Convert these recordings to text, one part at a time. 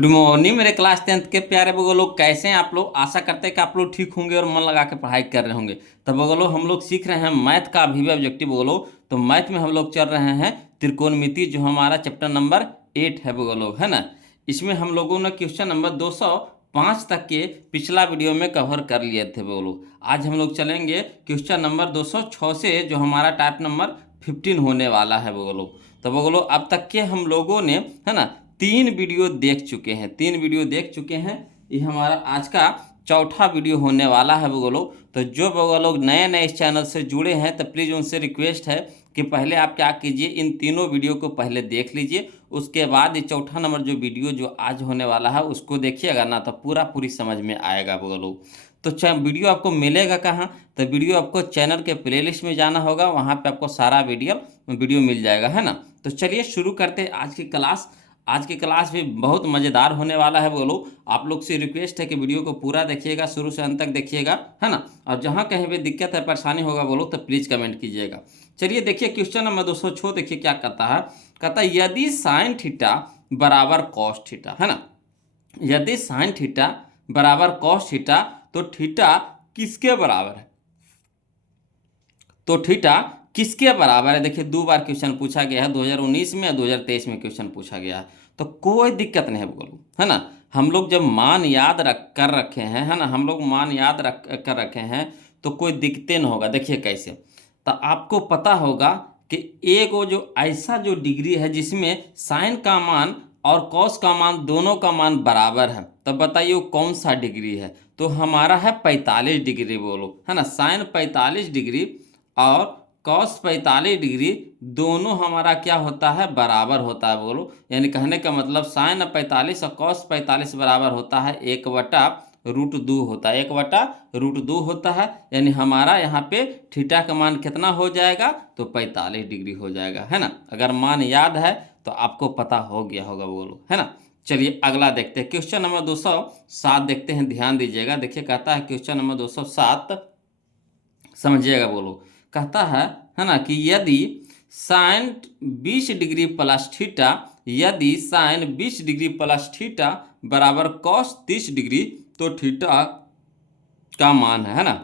Good morning मेरे class 10th के प्यारे बगो लोग, कैसे हैं आप लोग। आशा करते हैं कि आप लोग ठीक होंगे और मन लगा के पढ़ाई कर रहे होंगे। तो बगो लोग हम लोग सीख रहे हैं मैथ का अभिव्यय ऑब्जेक्टिव बगो लोग। तो मैथ में हम लोग चल रहे हैं त्रिकोणमिति, जो हमारा चैप्टर नंबर 8 है बगो लोग, है ना। इसमें हम लोगों ने क्वेश्चन नंबर 205 तक के पिछला वीडियो में कवर कर लिए थे बगो लोग। आज हम लोग चलेंगे क्वेश्चन नंबर 206 से, जो हमारा टाइप नंबर 15 होने वाला है बगो लोग। तो बगो लोग अब तक के हम लोगों ने, है ना, 3 वीडियो देख चुके हैं। 3 वीडियो देख चुके हैं। ये हमारा आज का चौथा वीडियो होने वाला है बगो लोग। तो जो बगो लोग नए नए इस चैनल से जुड़े हैं, तो प्लीज़ उनसे रिक्वेस्ट है कि पहले आप क्या कीजिए, इन तीनों वीडियो को पहले देख लीजिए। उसके बाद ये चौथा नंबर जो वीडियो जो आज होने वाला है उसको देखिएगा ना, तो पूरी समझ में आएगा बगो लोग। तो वीडियो आपको मिलेगा कहाँ? तो वीडियो आपको चैनल के प्लेलिस्ट में जाना होगा, वहाँ पे आपको सारा वीडियो मिल जाएगा, है ना। तो चलिए शुरू करते हैं आज की क्लास। आज की क्लास भी बहुत मज़ेदार होने वाला है बोलो। आप लोग से रिक्वेस्ट है कि वीडियो को पूरा देखिएगा, शुरू से अंत तक देखिएगा, है ना। और जहाँ कहीं भी दिक्कत है, परेशानी होगा बोलो, तो प्लीज़ कमेंट कीजिएगा। चलिए देखिए क्वेश्चन नंबर 206, देखिए क्या कहता है। कहता है यदि साइन थीटा बराबर कॉस थीटा, है ना, यदि साइन थीटा बराबर कॉस थीटा, तो थीटा किसके बराबर है? तो थीटा किसके बराबर है? देखिए 2 बार क्वेश्चन पूछा गया है, 2019 में और 2023 में क्वेश्चन पूछा गया है। तो कोई दिक्कत नहीं है बोलो, है ना। हम लोग जब मान याद रख कर रखे हैं, है ना, हम लोग मान याद रख कर रखे हैं, तो कोई दिक्कतें न होगा। देखिए कैसे, तो आपको पता होगा कि एक वो जो ऐसा जो डिग्री है जिसमें साइन का मान और कॉस का मान दोनों का मान बराबर है, तब बताइए वो कौन सा डिग्री है? तो हमारा है 45 डिग्री बोलो, है ना। साइन 45 डिग्री और कॉस 45 डिग्री दोनों हमारा क्या होता है? बराबर होता है बोलो। यानी कहने का मतलब साइन 45 और कॉस 45 बराबर होता है 1/√2 होता है, 1/√2 होता है। यानी हमारा यहाँ पे थीटा का मान कितना हो जाएगा? तो 45 डिग्री हो जाएगा, है ना। अगर मान याद है तो आपको पता हो गया होगा बोलो, है ना। चलिए अगला देखते हैं, क्वेश्चन नंबर 207 देखते हैं, ध्यान दीजिएगा। देखिए कहता है क्वेश्चन नंबर 207, समझिएगा बोलो। कहता है ना, कि यदि साइन 20 डिग्री प्लस थीटा, यदि साइन 20 डिग्री प्लस थीटा बराबर कॉस 30 डिग्री, तो थीटा का मान है ना।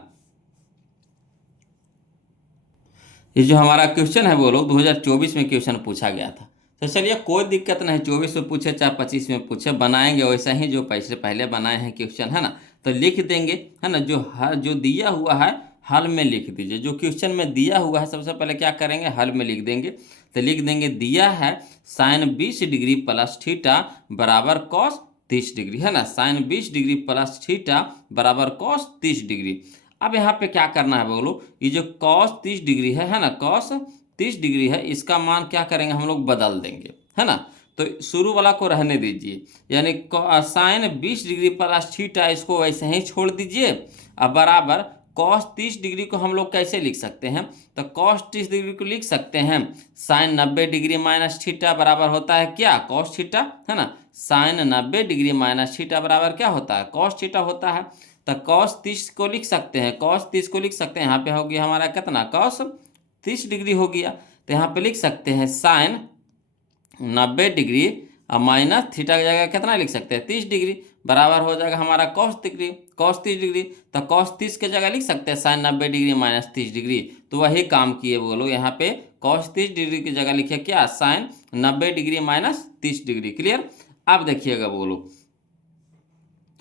ये जो हमारा क्वेश्चन है बोलो, 2024 में क्वेश्चन पूछा गया था। तो चलिए कोई दिक्कत नहीं, 24 में पूछे चाहे 25 में पूछे, बनाएंगे वैसा ही जो पैसे पहले बनाए हैं क्वेश्चन, है ना। तो लिख देंगे, है ना, जो दिया हुआ है हल में लिख दीजिए। जो क्वेश्चन में दिया हुआ है सबसे पहले क्या करेंगे? हल में लिख देंगे। तो लिख देंगे दिया है साइन 20 डिग्री प्लस थीटा बराबर कॉस 30 डिग्री, है ना। साइन 20 डिग्री प्लस थीटा बराबर कॉस 30 डिग्री। अब यहाँ पे क्या करना है बोलो, ये जो cos 30 डिग्री है ना, cos 30 डिग्री है, इसका मान क्या करेंगे हम लोग? बदल देंगे, है ना। तो शुरू वाला को रहने दीजिए, यानी साइन 20 डिग्री प्लस थीटा, इसको वैसे ही छोड़ दीजिए। अब बराबर cos 30 डिग्री को हम लोग कैसे लिख सकते हैं? तो cos 30 डिग्री को लिख सकते हैं साइन 90 डिग्री माइनस थीटा बराबर होता है क्या? cos थीटा, है ना। साइन 90 डिग्री माइनस थीटा बराबर क्या होता है? cos थीटा होता है। तो cos 30 को लिख सकते हैं, cos 30 को लिख सकते हैं, यहाँ पे हो गया हमारा कितना? cos 30 डिग्री हो गया। तो यहाँ पे लिख सकते हैं साइन 90 डिग्री और माइनस थीटा की जगह कितना लिख सकते हैं? 30 डिग्री, बराबर हो जाएगा हमारा cos डिग्री, cos 30 डिग्री। तो cos 30 के जगह लिख सकते हैं साइन 90 डिग्री माइनस 30 डिग्री। तो वही काम किए बोलो, यहाँ पे cos 30 डिग्री की जगह लिखे क्या? Sine 90 degree minus 30 degree. Clear? अब देखिएगा बोलो,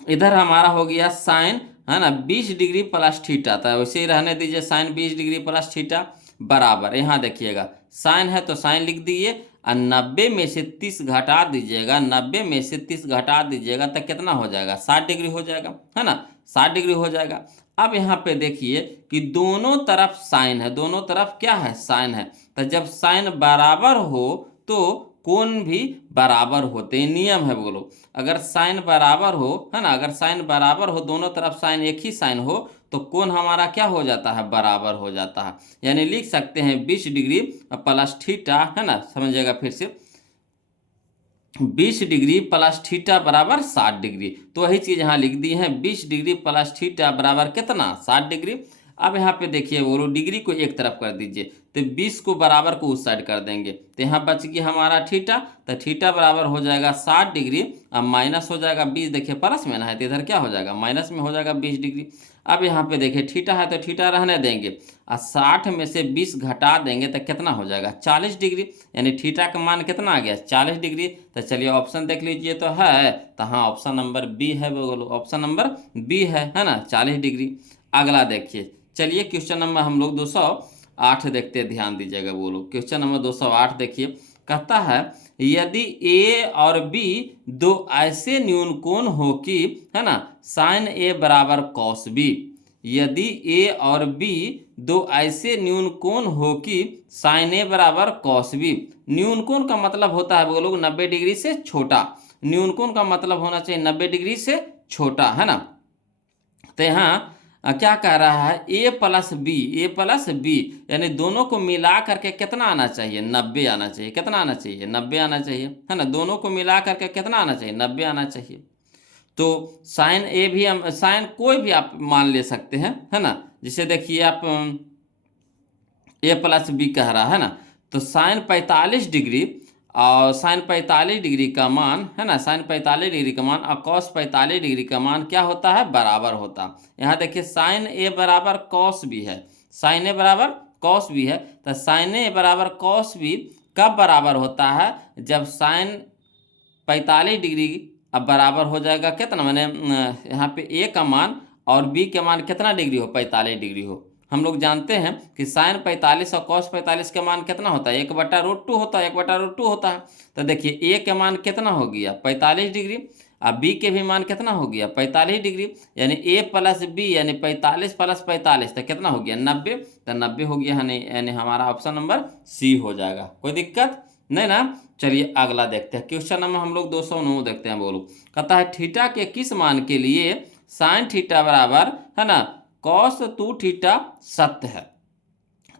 इधर हमारा हो गया साइन, है ना, 20 डिग्री प्लस थीटा था, वैसे ही रहने दीजिए साइन 20 डिग्री प्लस थीटा बराबर। यहाँ देखिएगा साइन है तो साइन लिख दीजिए, और 90 में से 30 घटा दीजिएगा, 90 में से 30 घटा दीजिएगा तो कितना हो जाएगा? 60 डिग्री हो जाएगा, है ना, 60 डिग्री हो जाएगा। अब यहाँ पे देखिए कि दोनों तरफ साइन है, दोनों तरफ क्या है? साइन है। तो जब साइन बराबर हो तो कोण भी बराबर होते हैं, नियम है बोलो। अगर साइन बराबर हो, है ना, अगर साइन बराबर हो, दोनों तरफ साइन एक ही साइन हो, तो कोण हमारा क्या हो जाता है? बराबर हो जाता है। यानी लिख सकते हैं 20 डिग्री प्लस थीटा, है ना, समझिएगा फिर से, 20 डिग्री प्लस थीटा बराबर 60 डिग्री। तो वही चीज़ यहाँ लिख दी है, 20 डिग्री प्लस थीटा बराबर कितना? 60 डिग्री। अब यहाँ पे देखिए बोलो डिग्री को एक तरफ कर दीजिए, तो 20 को बराबर को उस साइड कर देंगे, तो यहाँ बच गया हमारा थीटा, तो थीटा बराबर हो जाएगा 60 डिग्री। अब माइनस हो जाएगा 20, देखिए प्लस में ना है तो इधर क्या हो जाएगा माइनस में हो जाएगा 20 डिग्री। अब यहाँ पे देखिए थीटा है तो थीटा रहने देंगे, और 60 में से 20 घटा देंगे तो कितना हो जाएगा 40 डिग्री, यानी थीटा का मान कितना आ गया 40 डिग्री। तो चलिए ऑप्शन देख लीजिए तो है, तो हाँ ऑप्शन नंबर बी है, बोलो ऑप्शन नंबर बी है ना 40 डिग्री। अगला देखिए, चलिए क्वेश्चन नंबर हम लोग 208 देखते हैं, ध्यान दीजिएगा बोलो। क्वेश्चन नंबर 208 देखिए, कहता है यदि ए और बी दो ऐसे न्यून कोण हो कि, है ना, साइन ए बराबर कॉस बी। यदि ए और बी दो ऐसे न्यून कोण हो कि साइन ए बराबर कॉस बी। न्यून कोण का मतलब होता है बोलो 90 डिग्री से छोटा। न्यून कोण का मतलब होना चाहिए 90 डिग्री से छोटा, है ना। तो यहाँ क्या कह रहा है ए प्लस बी, यानी दोनों को मिला करके कितना आना चाहिए 90 आना चाहिए। कितना आना चाहिए 90 आना चाहिए, है ना। दोनों को मिला करके कितना आना चाहिए 90 आना चाहिए। तो साइन ए भी हम साइन कोई भी आप मान ले सकते हैं, है ना। जिसे देखिए आप ए प्लस बी कह रहा है ना, तो साइन 45 डिग्री और साइन 45 डिग्री का मान, है ना, साइन 45 डिग्री का मान और कॉस 45 डिग्री का मान क्या होता है बराबर होता। यहाँ देखिए साइन ए बराबर कॉस बी है, साइन ए बराबर कॉस बी है, तो साइन ए बराबर कॉस बी कब बराबर होता है जब साइन 45 डिग्री अब बराबर हो जाएगा कितना, मैंने यहाँ पे ए का मान और बी के मान कितना डिग्री हो 45 डिग्री हो। हम लोग जानते हैं कि साइन 45 और कॉस 45 का मान कितना होता है 1/√2 होता है, 1/√2 होता है। तो देखिए ए के मान कितना हो गया 45 डिग्री, और बी के भी मान कितना हो गया 45 डिग्री, यानी ए प्लस बी यानी 45 प्लस 45 तो कितना हो गया 90, तो 90 हो गया, यानी हमारा ऑप्शन नंबर सी हो जाएगा। कोई दिक्कत नहीं ना। चलिए अगला देखते हैं, क्वेश्चन नंबर हम लोग 209 देखते हैं बोलो। कहता है थीटा के किस मान के लिए साइन थीटा बराबर, है ना, कॉस 2 थीटा सत्य है।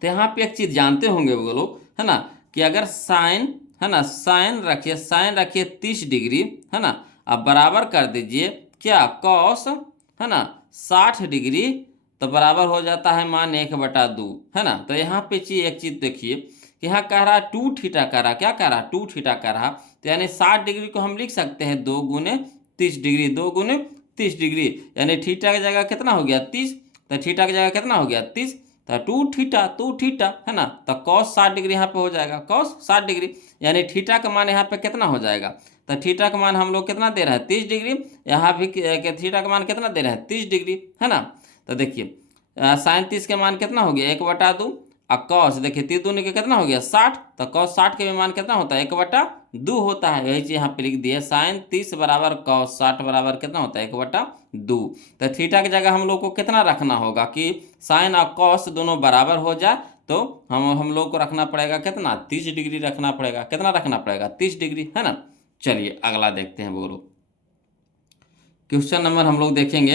तो यहाँ पे एक चीज जानते होंगे बोलो, है ना, कि अगर साइन, है ना, साइन रखिए 30 डिग्री, है ना, अब बराबर कर दीजिए क्या कॉस, है ना, 60 डिग्री, तो बराबर हो जाता है मान 1/2, है ना। तो यहाँ पे एक चीज देखिए कि यहाँ कह रहा 2 थीटा कह रहा, क्या कह रहा 2 थीटा कह रहा, तो यानी 60 डिग्री को हम लिख सकते हैं 2 गुने 30 डिग्री, 2 गुने 30 डिग्री, यानी थीटा की जगह कितना हो गया 30, तो थीटा की जगह कितना हो गया 30, तो 2 थीटा, है ना। तो कॉस 60 डिग्री यहाँ पे हो जाएगा, कॉस 60 डिग्री, यानी थीटा का मान यहाँ पे कितना हो जाएगा, तो थीटा का मान हम लोग कितना दे रहे हैं 30 डिग्री, यहाँ भी थीटा का मान कितना दे रहे हैं 30 डिग्री, है ना। तो देखिए साइन 30 के मान कितना हो गया 1/2, और कॉस देखिए 30 दूनी के कितना हो गया 60, तो कॉस 60 के भी मान कितना होता है 1/2 होता है। यही चीज यहाँ पे लिख दिया साइन 30 बराबर कॉस 60 बराबर कितना होता है 1/2। तो थीटा की जगह हम लोग को कितना रखना होगा कि साइन और कॉस दोनों बराबर हो जाए, तो हम लोग को रखना पड़ेगा कितना 30 डिग्री रखना पड़ेगा, कितना रखना पड़ेगा 30 डिग्री, है ना। चलिए अगला देखते हैं बोलो। क्वेश्चन नंबर हम लोग देखेंगे,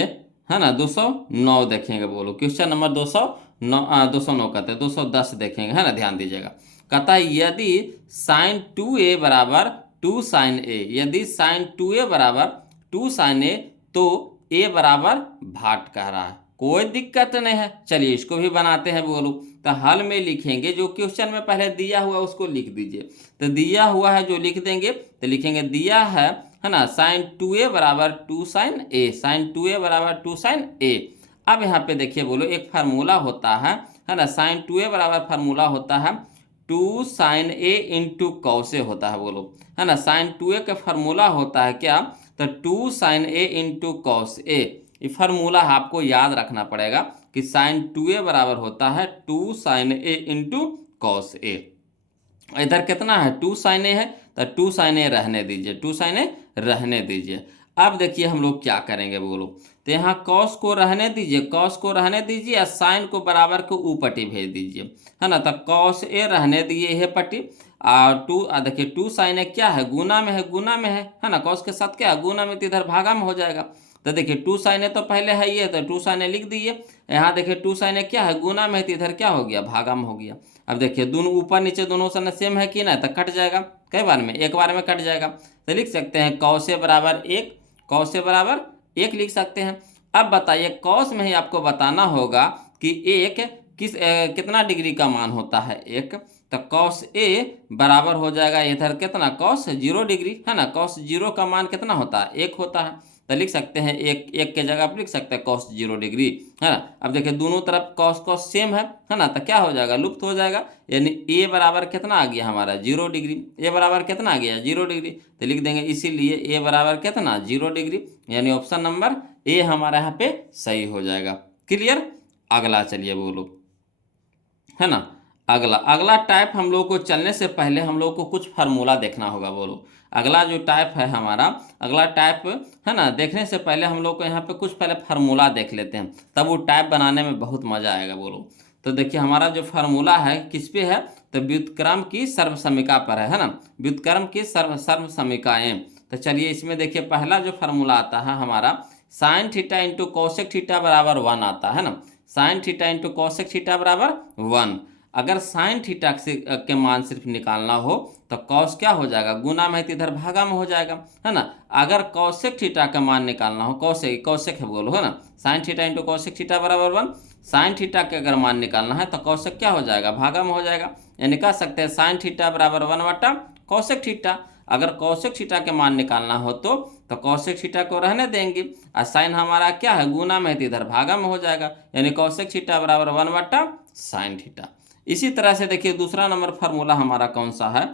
है ना, 209 देखेंगे बोलो। क्वेश्चन नंबर 209 कहते हैं 210 देखेंगे, है ना, ध्यान दीजिएगा। कहता है यदि साइन 2a बराबर 2 साइन ए, यदि साइन 2a बराबर 2 साइन ए, तो a बराबर भाट कह रहा है। कोई दिक्कत नहीं है, चलिए इसको भी बनाते हैं बोलो। तो हल में लिखेंगे जो क्वेश्चन में पहले दिया हुआ उसको लिख दीजिए। तो दिया हुआ है जो लिख देंगे, तो लिखेंगे दिया है ना, साइन 2a बराबर 2 साइन ए, साइन 2a बराबर 2 साइन ए। अब यहाँ पे देखिए बोलो एक फार्मूला होता है ना, साइन 2a बराबर फार्मूला होता है 2 sign A into cos A होता है बोलो, है ना। साइन 2a का फार्मूला होता है क्या, तो 2 sign A into cos A. ये फार्मूला आपको याद रखना पड़ेगा कि साइन 2a बराबर होता है 2 sign A into cos A. इधर कितना है 2 साइन ए है, तो 2 साइन ए रहने दीजिए, 2 साइन ए रहने दीजिए। अब देखिए हम लोग क्या करेंगे बोलो। तो यहाँ कॉस को रहने दीजिए, कॉस को रहने दीजिए और साइन को बराबर को ऊ पट्टी भेज दीजिए, है ना। तो कॉस ए रहने दिए यह पट्टी, और 2 देखिए 2 साइन ए क्या है गुना में है, गुना में है ना। कॉस के साथ क्या है गुना में, तो इधर भागा में हो जाएगा। तो देखिए 2 साइन ए तो पहले है ये, तो 2 साइन ए लिख दिए। यहाँ देखिए 2 साइन ए क्या है गुना में है, तो इधर क्या हो गया भागा में हो गया। अब देखिए दोनों ऊपर नीचे दोनों साइन सेम है कि ना, तो कट जाएगा कई बार में, एक बार में कट जाएगा। तो लिख सकते हैं कॉस ए बराबर 1, कॉस ए बराबर 1 लिख सकते हैं। अब बताइए कॉस में ही आपको बताना होगा कि एक कितना डिग्री का मान होता है एक, तो कॉस ए बराबर हो जाएगा इधर कितना, कॉस 0 डिग्री, है ना। कॉस 0 का मान कितना होता है, 1 होता है, तो लिख सकते हैं एक के जगह पर लिख सकते हैं कॉस 0 डिग्री, है ना। अब देखिए दोनों तरफ कॉस कॉस सेम है ना, तो क्या हो जाएगा, लुप्त हो जाएगा। यानी ए बराबर कितना आ गया हमारा 0 डिग्री, ए बराबर कितना आ गया 0 डिग्री, तो लिख देंगे इसीलिए ए बराबर कितना 0 डिग्री, यानी ऑप्शन नंबर ए हमारा यहाँ पे सही हो जाएगा। क्लियर। अगला चलिए बोलो, है ना। अगला अगला टाइप हम लोग को चलने से पहले हम लोग को कुछ फार्मूला देखना होगा। बोलो अगला जो टाइप है हमारा, अगला टाइप है ना, देखने से पहले हम लोग को यहाँ पे कुछ पहले फार्मूला देख लेते हैं, तब वो टाइप बनाने में बहुत मजा आएगा। बोलो तो देखिए हमारा जो फार्मूला है किस पे है, तो व्युत्क्रम की सर्वसमीका पर है ना, व्युत्क्रम की सर्वसमीकाएं। तो चलिए इसमें देखिए पहला जो फार्मूला आता है हमारा sign theta into cosec theta बराबर 1 आता है ना, sign theta into cosec theta बराबर 1। अगर साइन थीटा के मान सिर्फ निकालना हो तो कॉस क्या हो जाएगा, गुना में तो इधर भागा में हो जाएगा, है ना। अगर कॉसेक थीटा का मान निकालना हो, कॉसेक कॉसेक है बोलो, है ना, sign theta into cosec theta बराबर 1, साइन थीटा के अगर मान निकालना है तो कॉसेक क्या हो जाएगा, भागा में हो जाएगा। यानी कह सकते हैं साइन थीटा बराबर 1 बटा कॉसेक थीटा। अगर कॉसेक थीटा के मान निकालना हो तो कॉसेक थीटा को रहने देंगे, और साइन हमारा क्या है, गुना में तो इधर भागा में हो जाएगा, यानी कॉसेक थीटा बराबर 1 बटा साइन थीटा। इसी तरह से देखिए दूसरा नंबर फार्मूला हमारा कौन सा है,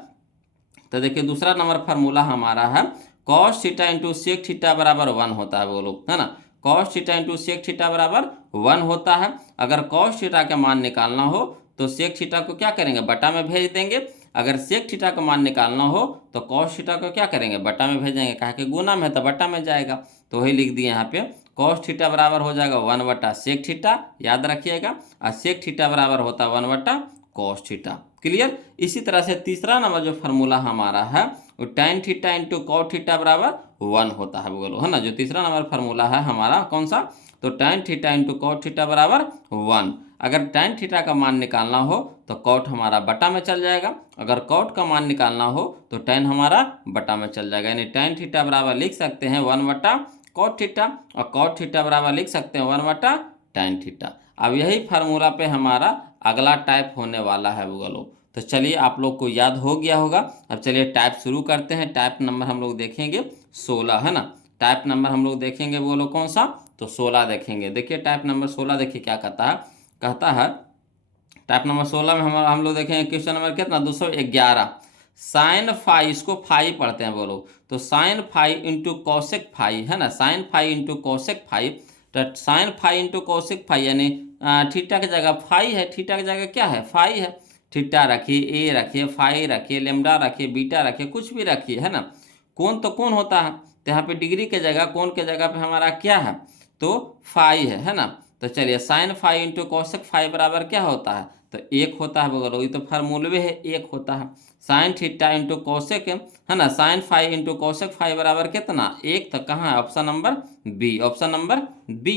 तो देखिए दूसरा नंबर फार्मूला हमारा है cos theta into sec theta बराबर 1 होता है। बोलो है ना, cos theta into sec theta बराबर 1 होता है। अगर कॉस थीटा का मान निकालना हो तो सेक थीटा को क्या करेंगे, बटा में भेज देंगे। अगर सेक थीटा का मान निकालना हो तो कॉस थीटा को क्या करेंगे, बटा में भेजेंगे, कहा कि गुना में है तो बटा में जाएगा, तो वही लिख दिए यहाँ पे कॉस थीटा बराबर हो जाएगा 1 बटा सेक थीटा, याद रखिएगा, और सेक थीटा बराबर होता है 1 बटा कॉस थीटा। क्लियर। इसी तरह से तीसरा नंबर जो फार्मूला हमारा है वो tan theta into cot theta बराबर 1 होता है। बोलो है ना, जो तीसरा नंबर फार्मूला है हमारा कौन सा, तो tan theta into cot theta बराबर 1। अगर tan थीटा का मान निकालना हो तो कॉट हमारा बटा में चल जाएगा, अगर कॉट का मान निकालना हो तो tan हमारा बटा में चल जाएगा, यानी tan थीटा बराबर लिख सकते हैं 1 बटा कॉट थीटा, और कॉट थीटा बराबर लिख सकते हैं 1 बटा tan थीटा। अब यही फार्मूला पे हमारा अगला टाइप होने वाला है बोलो। तो चलिए आप लोग को याद हो गया होगा। अब चलिए टाइप शुरू करते हैं। टाइप नंबर हम लोग देखेंगे 16, है ना। टाइप नंबर हम लोग देखेंगे बोलो कौन सा, तो 16 देखेंगे। देखिए टाइप नंबर 16 देखिए क्या कहता है, कहता है टाइप नंबर 16 में हम लोग देखेंगे क्वेश्चन नंबर कितना 211, साइन फाई, इसको फाई पढ़ते हैं बोलो, तो sine phi into cosec phi, है ना, sine phi into cosec phi, तो sine phi into cosec phi यानी थीटा की जगह फाई है, थीटा की जगह क्या है, फाई है। थीटा रखिए, ए रखिए, फाई रखिए, लेमडा रखिए, बीटा रखिए, कुछ भी रखिए, है ना। कौन तो कौन होता है, तो यहाँ पे डिग्री के जगह कौन के जगह पे हमारा क्या है, तो फाई है ना। तो चलिए sine phi into cosec phi बराबर क्या होता है, तो 1 होता है बगल, ये तो फार्मूले है 1 होता है। साइन थीटा इंटू कौशिक, है ना, sine phi into cosec phi बराबर कितना 1, तो कहाँ है, option number B, option number B.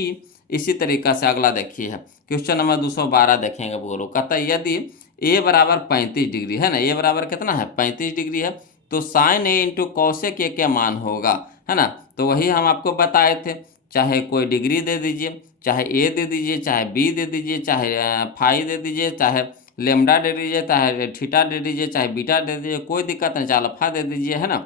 इसी तरीका से अगला देखिए क्वेश्चन नंबर 212 देखेंगे बोलो, कहता है यदि ए बराबर 35 डिग्री, है ना, ए बराबर कितना है 35 डिग्री है, तो साइन ए इंटू कौशिक ए क्या मान होगा, है ना। तो वही हम आपको बताए थे, चाहे कोई डिग्री दे दीजिए, चाहे ए दे दीजिए, चाहे बी दे दीजिए, चाहे फाई दे दीजिए, चाहे लेमडा दे दीजिए, चाहे थीटा दे दीजिए, चाहे बीटा दे दीजिए, कोई दिक्कत नहीं, चाहे अल्फा दे दीजिए, है ना।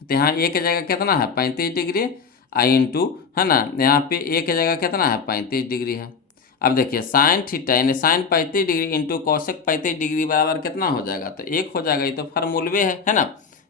तो यहाँ ए की जगह कितना है 35 डिग्री, आई इंटू, है ना, यहाँ पे ए की जगह कितना है 35 डिग्री है। अब देखिए साइन थीटा यानी sine 35 degree into cosec 35 degree बराबर कितना हो जाएगा, तो 1 हो जाएगा, ये तो फार्मूले है ना।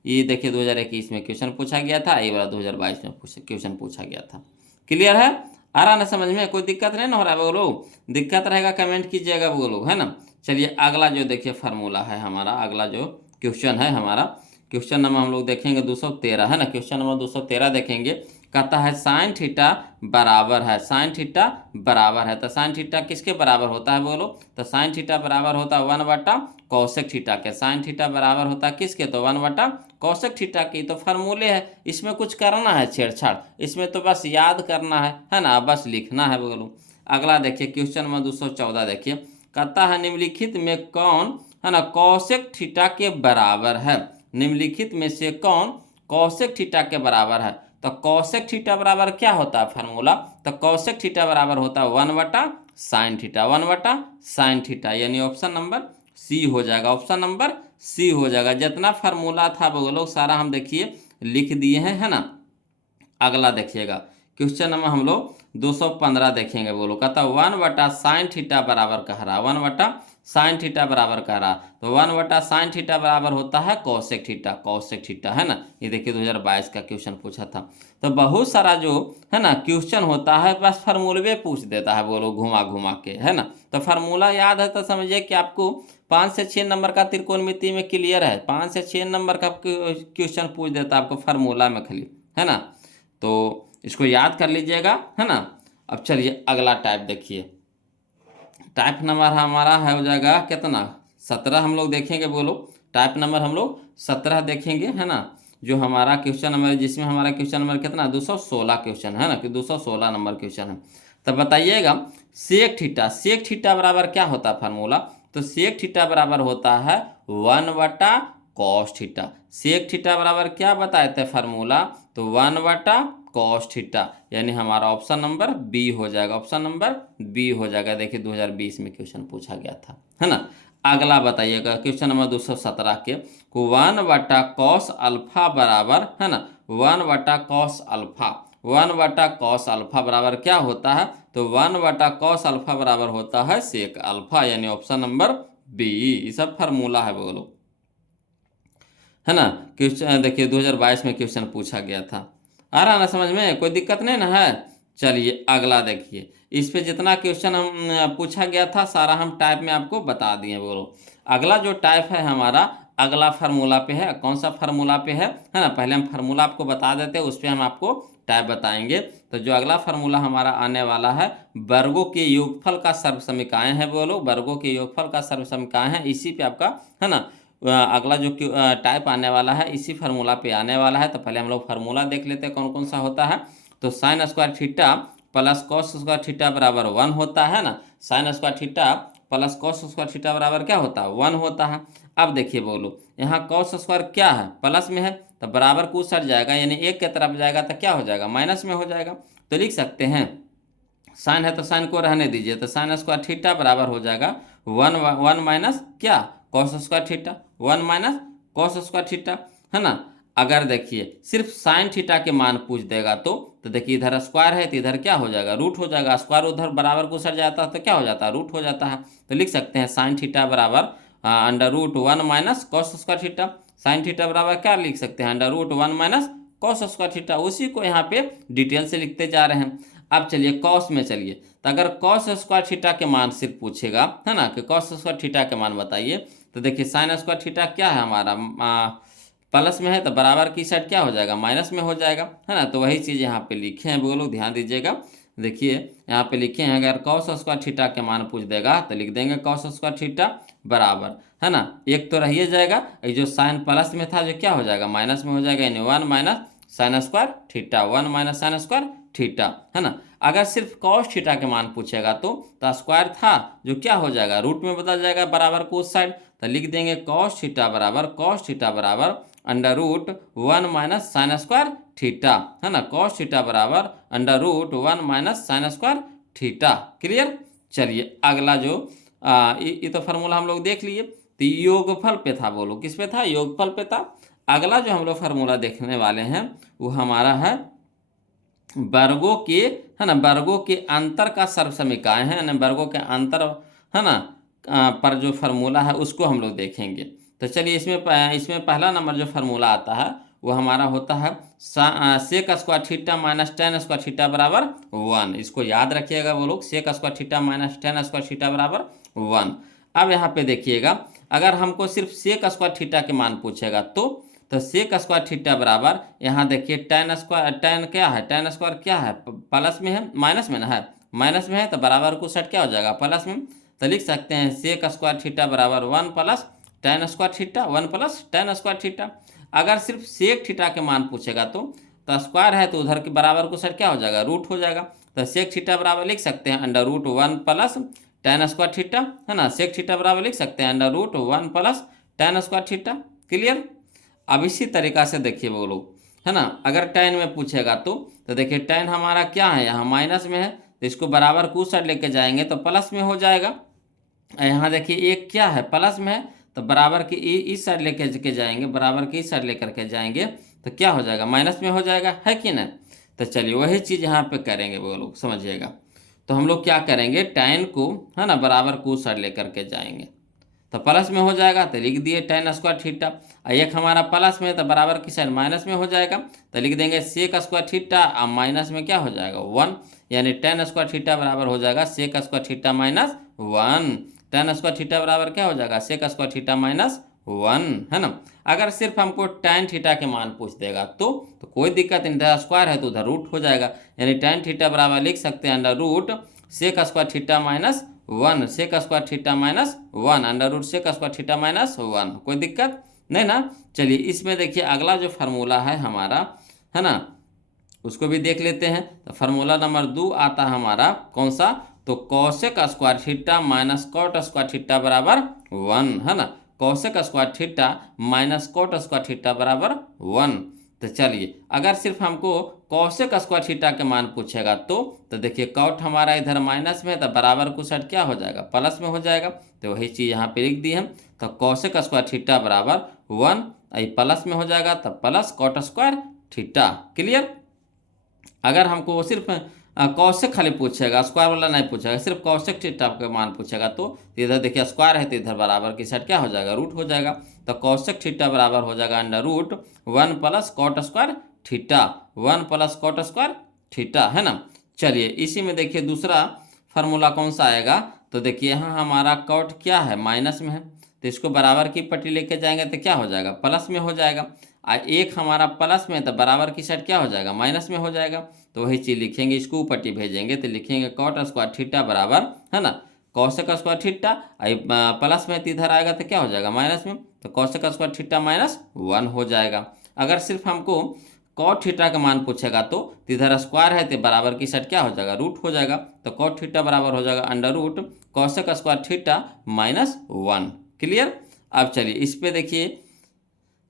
ये देखिए 2021 में क्वेश्चन पूछा गया था, ये वाला 2022 में क्वेश्चन पूछा गया था। क्लियर है, आ रहा ना समझ में, कोई दिक्कत नहीं ना हो रहा है बोलो, दिक्कत रहेगा कमेंट कीजिएगा बोलो, है ना। चलिए अगला जो देखिए फार्मूला है हमारा, अगला जो क्वेश्चन है हमारा, क्वेश्चन नंबर हम लोग देखेंगे 213, है ना, क्वेश्चन नंबर 213 देखेंगे, कहता है साइन थीटा बराबर है, साइन थीटा बराबर है, तो साइन थीटा किसके बराबर होता है बोलो, तो साइन थीटा बराबर होता है 1 बटा कौशिक थीटा के, साइन थीटा बराबर होता है किसके, तो 1 बटा कौशिक थीटा की। तो फार्मूले है, इसमें कुछ करना है छेड़छाड़, इसमें तो बस याद करना है ना, बस लिखना है बोलो। अगला देखिए क्वेश्चन नंबर 214 देखिए, कहता है निम्नलिखित में कौन, है ना, कौशिक थीटा के बराबर है, निम्नलिखित में से कौन कौशिक थीटा के बराबर है। तो कॉसेक थीटा बराबर क्या होता है फार्मूला, तो कॉसेक थीटा बराबर होता है 1/sin थीटा, 1/sin थीटा, यानी ऑप्शन नंबर सी हो जाएगा, ऑप्शन नंबर सी हो जाएगा। जितना फार्मूला था वो लोग सारा हम देखिए लिख दिए हैं, है ना। अगला देखिएगा क्वेश्चन नंबर हम लोग 215 देखेंगे। वो लोग कहता 1/sin थीटा बराबर कह रहा, 1/sin थीटा बराबर कह रहा, तो 1/sin थीटा बराबर होता है कॉसेक थीटा, कॉसेक थीटा, है ना। ये देखिए 2022 का क्वेश्चन पूछा था। तो बहुत सारा जो है ना क्वेश्चन होता है बस फार्मूले पूछ देता है वो लोग घुमा घुमा के, है ना। तो फार्मूला याद है तो समझिए कि आपको 5 से 6 नंबर का त्रिकोणमिति में क्लियर है, 5 से 6 नंबर का क्वेश्चन पूछ देता है आपको फार्मूला में खाली, है ना। तो इसको याद कर लीजिएगा, है ना। अब चलिए अगला टाइप देखिए। टाइप नंबर हमारा है हो जाएगा कितना, 17 हम लोग देखेंगे। बोलो टाइप नंबर हम लोग 17 देखेंगे, है ना। जो हमारा क्वेश्चन नंबर जिसमें हमारा क्वेश्चन नंबर कितना 216 क्वेश्चन है ना, कि 216 नंबर क्वेश्चन है। तब बताइएगा सेक थीटा, सेक थीटा बराबर क्या होता है फार्मूला, तो सेक थीटा बराबर होता है 1/cos थीटा। सेक थीटा बराबर क्या बताए थे फार्मूला, तो 1/cos थीटा, यानी हमारा ऑप्शन नंबर बी हो जाएगा, ऑप्शन नंबर बी हो जाएगा। देखिए 2020 में क्वेश्चन पूछा गया था, है ना। अगला बताइएगा क्वेश्चन नंबर 217 के 1/cos अल्फा बराबर, है ना, 1/cos अल्फा, 1/cos अल्फा बराबर क्या होता है, तो 1/cos अल्फा बराबर होता है सेक अल्फा, यानी ऑप्शन नंबर बी। ये सब फार्मूला है बोलो, है ना। क्वेश्चन देखिए 2022 में क्वेश्चन पूछा गया था। आ रहा ना समझ में, कोई दिक्कत नहीं ना है। चलिए अगला देखिए, इस पे जितना क्वेश्चन हम पूछा गया था सारा हम टाइप में आपको बता दिए बोलो। अगला जो टाइप है हमारा अगला फार्मूला पे है, कौन सा फार्मूला पे है ना। पहले हम फार्मूला आपको बता देते हैं, उस पर हम आपको टाइप बताएंगे। तो जो अगला फार्मूला हमारा आने वाला है, वर्गों के योगफल का सर्वसमीकाएं है बोलो, वर्गों के योगफल का सर्वसमीकाएं है, इसी पे आपका, है ना, अगला जो टाइप आने वाला है इसी फार्मूला पे आने वाला है। तो पहले हम लोग फार्मूला देख लेते हैं कौन कौन सा होता है। तो sine square theta plus cos square theta बराबर 1 होता है ना। Sine square theta plus cos square theta बराबर क्या होता है 1 होता है। अब देखिए बोलो यहाँ कॉस स्क्वायर क्या है प्लस में है, तो बराबर को सट जाएगा, यानी एक के तरफ जाएगा तो क्या हो जाएगा माइनस में हो जाएगा। तो लिख सकते हैं साइन है तो साइन को रहने दीजिए, तो साइन स्क्वायर थीटा बराबर हो जाएगा 1 माइनस क्या cos square theta, 1 minus cos square theta, है ना। अगर देखिए सिर्फ साइन थीटा के मान पूछ देगा तो देखिए इधर स्क्वायर है तो इधर क्या हो जाएगा रूट हो जाएगा, स्क्वायर उधर बराबर को सट जाता है तो क्या हो जाता है रूट हो जाता है। तो लिख सकते हैं साइन थीटा बराबर √1 minus cos square theta. Sine theta बराबर क्या लिख सकते हैं √1 माइनस कॉस स्क्वायर थीटा, उसी को यहाँ पे डिटेल से लिखते जा रहे हैं। अब चलिए कॉस में चलिए, तो अगर कॉस स्क्वायर थीटा के मान सिर्फ पूछेगा, है ना, कि कॉस स्क्वायर थीटा के मान बताइए, तो देखिए साइन स्क्वायर थीटा क्या है हमारा प्लस में है तो बराबर की साइड क्या हो जाएगा माइनस में हो जाएगा, है ना। तो वही चीज़ यहाँ पे लिखे हैं वो लोग, ध्यान दीजिएगा। देखिए यहाँ पे लिखे हैं अगर कॉस स्क्वायर थीटा के मान पूछ देगा तो लिख देंगे कॉस स्क्वायर थीटा बराबर, है ना, एक तो रहिए जाएगा, ये जो साइन प्लस में था जो क्या हो जाएगा माइनस में हो जाएगा, यानी 1 minus sine square theta, 1 minus sine square theta, है ना। अगर सिर्फ कॉस थीटा के मान पूछेगा तो स्क्वायर था जो क्या हो जाएगा रूट में बदल जाएगा बराबर को उस साइड, तो लिख देंगे कॉस थीटा बराबर √1 माइनस साइन स्क्वायर थीटा, है ना। कॉस थीटा बराबर √1 minus sine square theta. Clear. चलिए अगला जो ये तो फार्मूला हम लोग देख लिए, तो योगफल पे था बोलो, किस पे था योगफल पे था। अगला जो हम लोग फार्मूला देखने वाले हैं वो हमारा है वर्गों के, है ना, वर्गों के अंतर का सर्वसमीकाएं है ना, वर्गों के अंतर, है ना, पर जो फार्मूला है उसको हम लोग देखेंगे। तो चलिए इसमें पहला नंबर जो फार्मूला आता है वो हमारा होता है sec square theta minus tan square theta बराबर 1। इसको याद रखिएगा वो लोग, sec square theta minus tan square theta बराबर 1। अब यहाँ पे देखिएगा अगर हमको सिर्फ सेक स्क्वायर थीटा के मान पूछेगा तो सेक स्क्वायर थीटा बराबर यहाँ देखिए टेन स्क्वायर, टेन क्या है टेन स्क्वायर क्या है प्लस में है माइनस में ना है, माइनस में है तो बराबर को सेट क्या हो जाएगा प्लस में, तो लिख सकते हैं सेक स्क्वायर थीटा बराबर 1 plus ten square theta, 1 plus ten square theta. अगर सिर्फ सेक थीटा के मान पूछेगा तो स्क्वायर है तो उधर के बराबर को सेट क्या हो जाएगा रूट हो जाएगा, तो सेक थीटा बराबर लिख सकते हैं √1 प्लस टेन स्क्वायर थीटा, है ना। सेक थीटा बराबर लिख सकते हैं √1 plus ten square theta. Clear. अब इसी तरीका से देखिए वो लोग है ना। अगर tan में पूछेगा तो देखिए tan हमारा क्या है, यहाँ माइनस में है, तो इसको बराबर को उस साइड लेके जाएंगे तो प्लस में हो जाएगा। यहाँ देखिए एक क्या है, प्लस में है, तो बराबर की इस साइड लेकर के जाएंगे, बराबर की इस साइड लेकर के जाएंगे तो क्या हो जाएगा, माइनस में हो जाएगा, है कि नहीं। तो चलिए वही चीज़ यहाँ पे करेंगे वो लोग, समझिएगा। तो हम लोग क्या करेंगे, tan को, है ना, बराबर को उस साइड लेकर के जाएंगे तो प्लस में हो जाएगा, तो लिख दिए tan स्क्वायर थीटा। एक हमारा प्लस में तो बराबर की साइड माइनस में हो जाएगा, तो लिख देंगे सेक स्क्वायर थीटा, और माइनस में क्या हो जाएगा 1, यानी tan स्क्वायर थीटा बराबर हो जाएगा sec square theta minus 1। tan square theta बराबर क्या हो जाएगा, सेक स्क्वायर थीटा माइनस 1, है ना। अगर सिर्फ हमको tan थीटा के मान पूछ देगा तो कोई दिक्कत नहीं, इधर स्क्वायर है तो उधर रूट हो जाएगा, यानी tan थीटा बराबर लिख सकते हैं under root sec square theta minus 1, sec square theta minus 1, under root sec square theta minus 1। कोई दिक्कत नहीं ना। चलिए इसमें देखिए अगला जो फार्मूला है हमारा, है ना, उसको भी देख लेते हैं। तो फार्मूला नंबर 2 आता है हमारा कौन सा, तो cosec square theta minus cot square theta बराबर 1, है ना। Cosec square theta minus cot square theta बराबर 1। तो चलिए अगर सिर्फ हमको कॉसेक स्क्वायर थीटा के मान पूछेगा तो देखिए कॉट हमारा इधर माइनस में है, तो बराबर को साइड क्या हो जाएगा, प्लस में हो जाएगा, तो वही चीज़ यहाँ पे लिख दी हम। तो कॉसेक स्क्वायर थीटा बराबर 1, प्लस में हो जाएगा, तो plus cot square theta. Clear. अगर हमको सिर्फ कौशिक खाली पूछेगा, स्क्वायर वाला नहीं पूछेगा, सिर्फ कौशिक थीटा का मान पूछेगा तो इधर देखिए स्क्वायर है तो इधर बराबर की साइड क्या हो जाएगा, रूट हो जाएगा। तो कौशिक थीटा बराबर हो जाएगा under root 1 plus cot square theta, 1 plus cot square theta, है ना। चलिए इसी में देखिए दूसरा फार्मूला कौन सा आएगा, तो देखिए यहाँ हमारा कॉट क्या है, माइनस में है, तो इसको बराबर की पट्टी लेके जाएंगे तो क्या हो जाएगा, प्लस में हो जाएगा। एक हमारा प्लस में तो बराबर की साइड क्या हो जाएगा, माइनस में हो जाएगा, तो वही चीज़ लिखेंगे, इसको पट्टी भेजेंगे तो लिखेंगे कॉट स्क्वायर थीटा बराबर, है ना, कॉसेक स्क्वायर थीटा, प्लस में तो इधर आएगा तो क्या हो जाएगा माइनस में, तो कॉसेक स्क्वायर थीटा माइनस 1 हो जाएगा। अगर सिर्फ हमको कॉट थीटा का मान पूछेगा तो इधर स्क्वायर है तो बराबर की साइड क्या हो जाएगा, रूट हो जाएगा, तो कॉट थीटा बराबर हो जाएगा under root cosec square theta minus 1। Clear. अब चलिए इस पे देखिए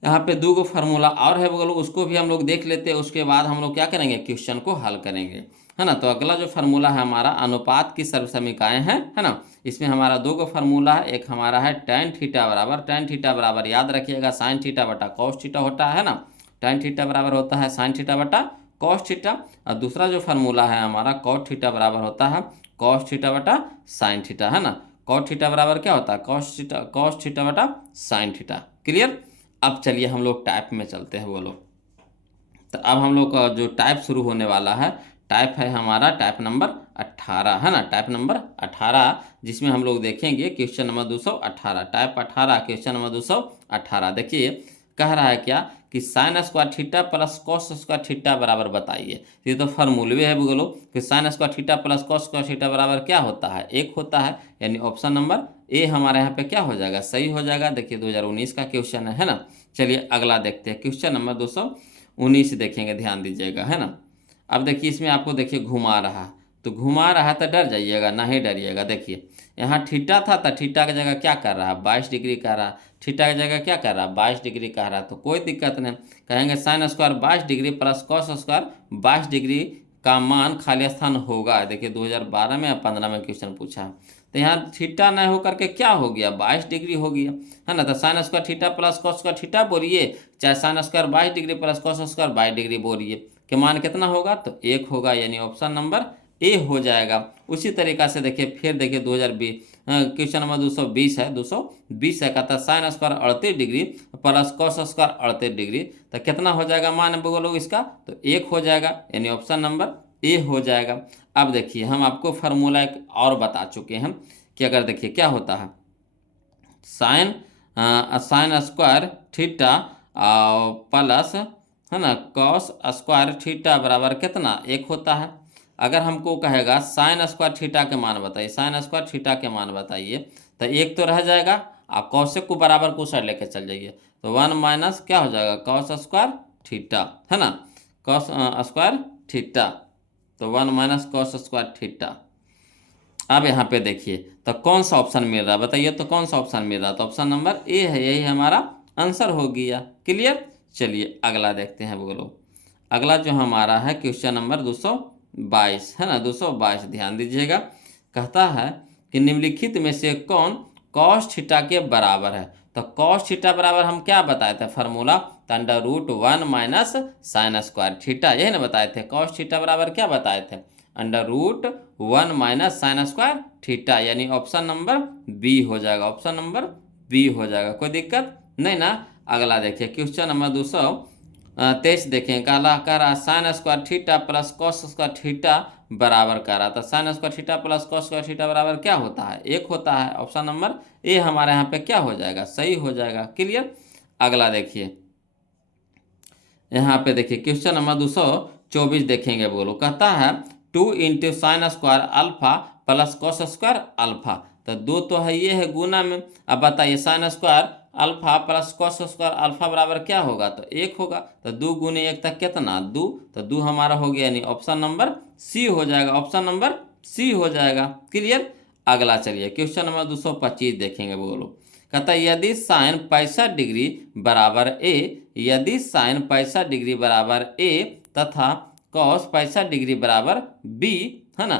यहाँ पे दो गो फार्मूला और है वो लोग, उसको भी हम लोग देख लेते हैं, उसके बाद हम लोग क्या करेंगे, क्वेश्चन को हल करेंगे, है ना। तो अगला जो फार्मूला है हमारा अनुपात की सर्वसमीकाएं हैं, है ना। इसमें हमारा दो गो फार्मूला है, एक हमारा है tan थीटा बराबर, tan थीटा बराबर याद रखिएगा साइन थीटा बटा कॉस थीटा होता है ना, tan थीटा बराबर होता है साइन थीटा बटा कॉस थीटा। और दूसरा जो फार्मूला है हमारा कॉट थीटा बराबर होता है कॉस थीटा बटा साइन थीटा, है ना। कॉट थीटा बराबर क्या होता है, कॉस थीटा बटा साइन थीटा। क्लियर। अब चलिए हम लोग टाइप में चलते हैं वो लोग। तो अब हम लोग का जो टाइप शुरू होने वाला है, टाइप है हमारा टाइप नंबर 18, है ना, टाइप नंबर 18, जिसमें हम लोग देखेंगे question number 218, type 18 question number 218। देखिए कह रहा है क्या कि sine square theta plus cos square theta बराबर बताइए। ये तो फार्मूले है बोलो कि sine square theta plus cos square theta बराबर क्या होता है, 1 होता है, यानी ऑप्शन नंबर ए हमारे यहाँ पे क्या हो जाएगा, सही हो जाएगा। देखिए 2019 का क्वेश्चन है ना। चलिए अगला देखते हैं क्वेश्चन नंबर 219 देखेंगे, ध्यान दीजिएगा, है ना। अब देखिए इसमें आपको देखिए घुमा रहा, तो घुमा रहा तो डर जाइएगा, ना ही डरिएगा। देखिए यहाँ थीटा था तो थीटा की जगह क्या कर रहा है, 22 डिग्री कर रहा है, थीटा की जगह क्या कर रहा है, 22 डिग्री कह रहा है, तो कोई दिक्कत नहीं, कहेंगे sine square 22 degree plus cos square 22 degree का मान खाली स्थान होगा। देखिए 2012 में या 15 में क्वेश्चन पूछा है, तो यहाँ थीटा न होकर के क्या हो गया, 22 डिग्री हो गया, है ना। तो sine square theta plus cos square theta बोलिए, चाहे sine square 22 degree plus cos square 22 degree बोलिए, के मान कितना होगा, तो 1 होगा, यानी ऑप्शन नंबर ए हो जाएगा। उसी तरीका से देखिए फिर देखिए 2020 क्वेश्चन नंबर 220 है, 220 है, कहता है sine square 38 degree plus cos square 38 degree, तो कितना हो जाएगा मान बोलो इसका, तो 1 हो जाएगा, यानी ऑप्शन नंबर ए हो जाएगा। अब देखिए हम आपको फार्मूला एक और बता चुके हैं कि अगर देखिए क्या होता है, साइन स्क्वायर थीटा प्लस, है ना, कॉस स्क्वायर थीटा बराबर कितना, 1 होता है। अगर हमको कहेगा साइन स्क्वायर थीटा के मान बताइए, साइन स्क्वायर थीटा के मान बताइए, तो 1 तो रह जाएगा, आप कॉसेक को बराबर को साइड लेके चल जाइए, तो 1 माइनस क्या हो जाएगा, कॉस स्क्वायर थीटा, है ना, कॉस स्क्वायर थीटा, तो 1 माइनस कॉस स्क्वायर थीटा। अब यहाँ पे देखिए तो कौन सा ऑप्शन मिल रहा है बताइए, तो कौन सा ऑप्शन मिल रहा है, तो ऑप्शन नंबर ए है, यही हमारा आंसर हो गया। क्लियर। चलिए अगला देखते हैं बोलो। अगला जो हमारा है क्वेश्चन नंबर 222 है ना, 222 ध्यान दीजिएगा। कहता है कि निम्नलिखित में से कौन कॉस थीटा के बराबर है। तो कॉस थीटा बराबर हम क्या बताए थे फार्मूला, तो √1 माइनस साइन स्क्वायर थीटा, यही ना बताए थे। कॉस थीटा बराबर क्या बताए थे, √1 माइनस साइन स्क्वायर थीटा, यानी ऑप्शन नंबर बी हो जाएगा, ऑप्शन नंबर बी हो जाएगा। कोई दिक्कत नहीं ना। अगला देखिए क्वेश्चन नंबर 223 देखें। काला कह रहा sine square theta plus cos square theta बराबर कह रहा था। Sine square theta plus cos square theta बराबर क्या होता है, 1 होता है। ऑप्शन नंबर ए हमारे यहाँ पे क्या हो जाएगा, सही हो जाएगा। क्लियर। अगला देखिए, यहाँ पे देखिए क्वेश्चन नंबर 224 देखेंगे। बोलो कहता है 2 into sine square alpha plus cos square alpha. तो दो तो है, ये है गुना में। अब बताइए sine square alpha plus cos square alpha बराबर क्या होगा, तो 1 होगा। तो 2 गुने 1 तक कितना, 2। तो 2 हमारा हो गया, यानी ऑप्शन नंबर सी हो जाएगा, ऑप्शन नंबर सी हो जाएगा। क्लियर। अगला चलिए क्वेश्चन नंबर 225 देखेंगे। बोलो कहता है यदि साइन 65 डिग्री बराबर ए, यदि साइन 65 डिग्री बराबर ए तथा कॉस 65 डिग्री बराबर बी है ना,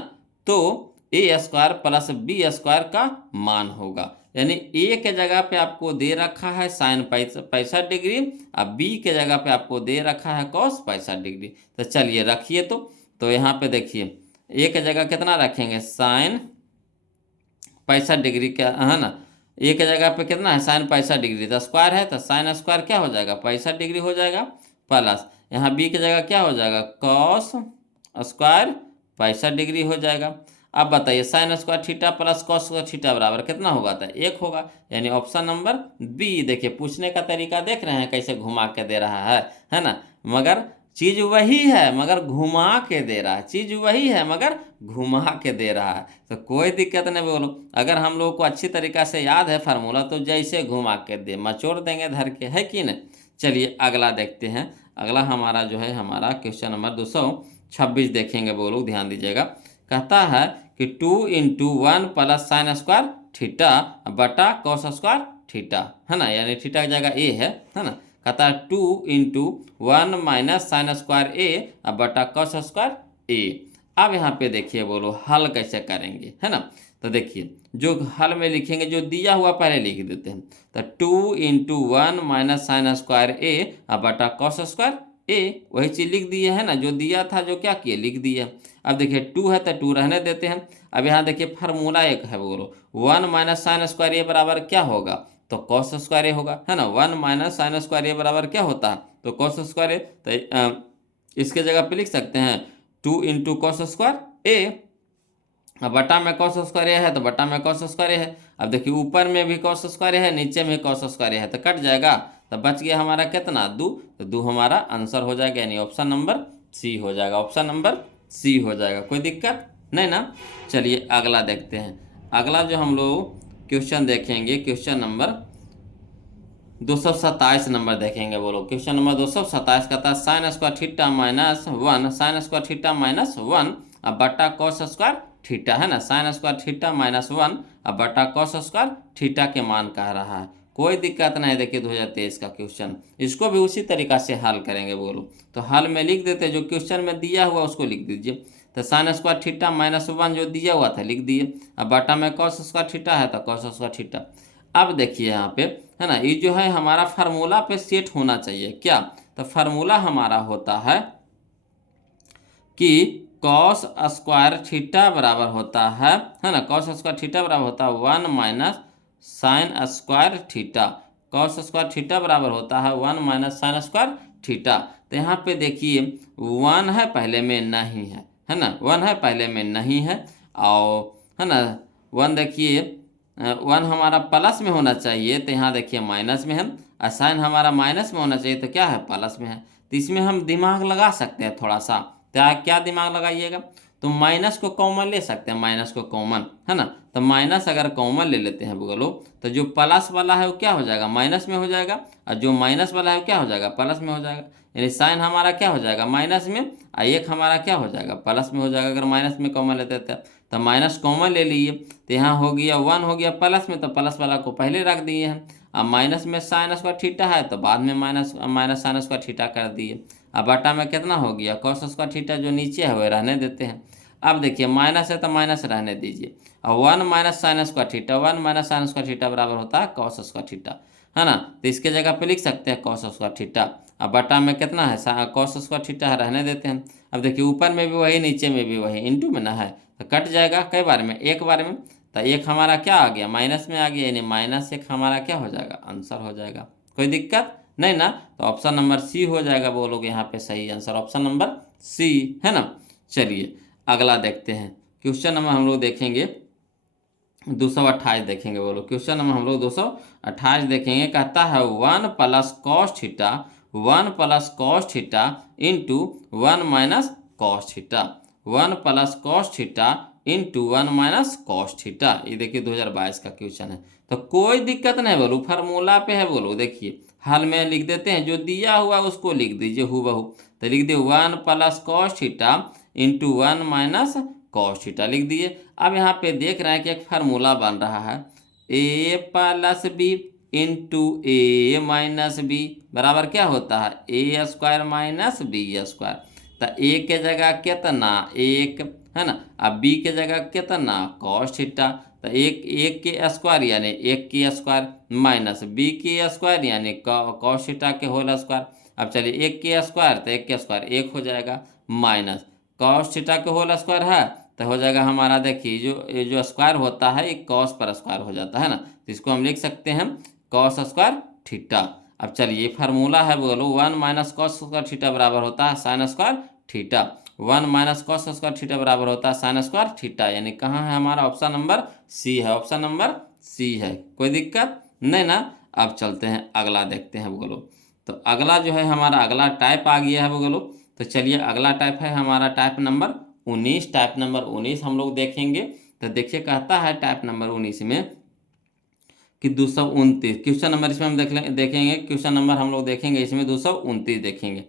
तो ए स्क्वायर प्लस बी स्क्वायर का मान होगा। यानी ए के जगह पे आपको दे रखा है साइन 65 डिग्री, और बी के जगह पे आपको दे रखा है कॉस 65 डिग्री। तो चलिए रखिए। तो यहाँ पे देखिए ए के जगह कितना रखेंगे, साइन 65 डिग्री का है ना, ए के जगह पे कितना है साइन 65 डिग्री, तो स्क्वायर है, तो साइन स्क्वायर क्या हो जाएगा 65 डिग्री हो जाएगा, प्लस यहाँ बी की जगह क्या हो जाएगा कॉस स्क्वायर 65 डिग्री हो जाएगा। अब बताइए sine square theta plus cos square theta बराबर कितना होगा, तो 1 होगा, यानी ऑप्शन नंबर बी। देखिए पूछने का तरीका देख रहे हैं कैसे घुमा के दे रहा है ना, मगर चीज वही है मगर घुमा के दे रहा है, चीज वही है मगर घुमा के दे रहा है। तो कोई दिक्कत नहीं। बोलो अगर हम लोग को अच्छी तरीका से याद है फार्मूला, तो जैसे घुमा के दे मचोड़ देंगे धर के, है कि नहीं। चलिए अगला देखते हैं। अगला हमारा जो है हमारा क्वेश्चन नंबर 226 देखेंगे। बोलो ध्यान दीजिएगा। कहता है कि 2 into 1 plus sine square theta बटा कॉस स्क्वायर थीटा है ना, यानी थीटा की जगह ए है ना। कहता है 2 इंटू 1 माइनस साइन स्क्वायर ए बटा कॉस स्क्वायर ए। अब यहाँ पे देखिए बोलो हल कैसे करेंगे, है ना। तो देखिए जो हल में लिखेंगे, जो दिया हुआ पहले लिख देते हैं। तो 2 इंटू 1 माइनस साइन स्क्वायर ए बटा कॉस स्क्वायर ए, वही चीज लिख दिए है ना, जो दिया था, जो क्या किए लिख दिए। अब देखिए 2 है तो 2 रहने देते हैं। अब यहाँ देखिए फार्मूला एक है। बोलो 1 माइनस साइन स्क्वायर ए बराबर क्या होगा, तो कॉस स्क्वायर ए होगा, है ना। 1 माइनस साइन स्क्वायर ए बराबर क्या होता है, तो कॉस स्क्वायर ए। तो इसके जगह पे लिख सकते हैं 2 इंटू कॉस स्क्वायर ए, अब बटा में कॉस स्क्वायर ए है तो बटा में कॉस स्क्वायर ए है। अब देखिए ऊपर में भी कॉस स्क्वायर है, नीचे में कॉस स्क्वायर है, तो कट जाएगा। तो बच गया हमारा कितना 2, तो 2 हमारा आंसर हो जाएगा, यानी ऑप्शन नंबर सी हो जाएगा, ऑप्शन नंबर सी हो जाएगा। कोई दिक्कत नहीं ना। चलिए अगला देखते हैं। अगला जो हम लोग क्वेश्चन देखेंगे क्वेश्चन नंबर 227 नंबर देखेंगे। बोलो क्वेश्चन नंबर 227 का था sine square theta minus 1, sine square theta minus 1 अब बटा कॉस स्क्वायर थीटा, है ना। साइन स्क्वायर थीटा माइनस 1 अब बटा कॉस स्क्वायर थीटा के मान कह रहा है। कोई दिक्कत नहीं। देखिए 2023 का क्वेश्चन, इसको भी उसी तरीका से हल करेंगे। बोलो तो हल में लिख देते, जो क्वेश्चन में दिया हुआ उसको लिख दीजिए। तो साइन स्क्वायर थीटा माइनस 1 जो दिया हुआ था लिख दिए, अब बटा में कॉस स्क्वायर थीटा है तो कॉस स्क्वायर थीटा। अब देखिए यहाँ पे है ना, ये जो है हमारा फार्मूला पे सेट होना चाहिए क्या, तो फार्मूला हमारा होता है कि कॉस स्क्वायर थीटा बराबर होता है ना, कॉस स्क्वायर थीटा बराबर होता है 1 minus sine square theta. Cos square theta बराबर होता है 1 माइनस साइन स्क्वायर थीटा। तो यहाँ पे देखिए 1 है पहले में नहीं है ना, 1 है पहले में नहीं है, और है ना 1 देखिए 1 हमारा प्लस में होना चाहिए, तो यहाँ देखिए माइनस में है, और साइन हमारा माइनस में होना चाहिए तो क्या है प्लस में है। तो इसमें हम दिमाग लगा सकते हैं थोड़ा सा। क्या दिमाग लगाइएगा, तो माइनस को कॉमन ले सकते हैं, माइनस को कॉमन है ना। तो माइनस अगर कॉमन ले लेते हैं बोलो, तो जो प्लस वाला है वो क्या हो जाएगा माइनस में हो जाएगा, और जो माइनस वाला है वो क्या हो जाएगा प्लस में हो जाएगा। यानी साइन हमारा क्या हो जाएगा माइनस में, और 1 हमारा क्या हो जाएगा प्लस में हो जाएगा। अगर माइनस में कॉमन लेते थे तो माइनस कॉमन ले लिए, तो यहाँ हो गया 1 हो गया प्लस में, तो प्लस वाला को पहले रख दिए हैं। अब माइनस में साइन स्क्वायर थीटा है तो बाद में माइनस साइन स्क्वायर थीटा कर दिए। अब बटा में कितना हो गया कॉस स्क्वायर थीटा, जो नीचे है वह रहने देते हैं। अब देखिए माइनस है तो माइनस रहने दीजिए, और 1 minus sine square theta, 1 minus sine square theta बराबर होता है कॉस स्क्वायर थीटा, है ना। तो इसके जगह पे लिख सकते हैं कॉस स्क्वायर थीटा। अब बटा में कितना है कॉस स्क्वायर थीटा है, रहने देते हैं। अब देखिए ऊपर में भी वही नीचे में भी वही, इंटू में ना है तो कट जाएगा कई बार में, एक बार में। तो एक हमारा क्या आ गया माइनस में आ गया, यानी -1 हमारा क्या हो जाएगा आंसर हो जाएगा। कोई दिक्कत नहीं ना, तो ऑप्शन नंबर सी हो जाएगा बोलोगे यहाँ पे सही आंसर, ऑप्शन नंबर सी, है ना। चलिए अगला देखते हैं, क्वेश्चन नंबर हम लोग देखेंगे 228 देखेंगे, बोलो क्वेश्चन नंबर हम लोग 228 देखेंगे। कहता है 1 plus cos theta, 1 plus cos theta into 1 minus cos theta, 1 plus cos theta into 1 minus cos theta. ये देखिए 2022 का क्वेश्चन है, तो कोई दिक्कत नहीं बोलो, फार्मूला पे है बोलो। देखिए हाल में लिख देते हैं, जो दिया हुआ उसको लिख दीजिए हूबहू। तो लिख दिए 1 plus cos theta into 1 minus cos theta लिख दिए। अब यहाँ पे देख रहे हैं कि एक फार्मूला बन रहा है, ए प्लस बी इंटू ए माइनस बी बराबर क्या होता है ए स्क्वायर माइनस बी स्क्वायर। तो ए के जगह कितना एक, है ना। अब बी के जगह कितना कॉस थीटा, तो एक के स्क्वायर यानी एक की स्क्वायर माइनस बी की स्क्वायर यानी कॉस थीटा के होल स्क्वायर। अब चलिए एक के स्क्वायर तो एक के स्क्वायर एक हो जाएगा, माइनस कॉस थीटा के होल स्क्वायर है तो हो जाएगा हमारा, देखिए ये जो स्क्वायर होता है ये कॉस पर स्क्वायर हो जाता है ना, तो इसको हम लिख सकते हैं कॉस स्क्वायर थीटा। अब चलिए फार्मूला है बोलो 1 माइनस कॉस स्क्वायर थीटा बराबर होता है sine square theta, 1 minus cos square theta बराबर होता है साइन स्क्वायर थीटा, यानी कहाँ है हमारा ऑप्शन नंबर सी है, ऑप्शन नंबर सी है। कोई दिक्कत नहीं ना। अब चलते हैं अगला देखते हैं बोलो। तो अगला जो है हमारा अगला टाइप आ गया है बोलो। तो चलिए अगला टाइप है हमारा टाइप नंबर 19, टाइप नंबर 19 हम लोग देखेंगे। तो देखिए कहता है टाइप नंबर 19 में कि 229 क्वेश्चन नंबर इसमें हम देखेंगे क्वेश्चन नंबर हम लोग देखेंगे इसमें 229 देखेंगे।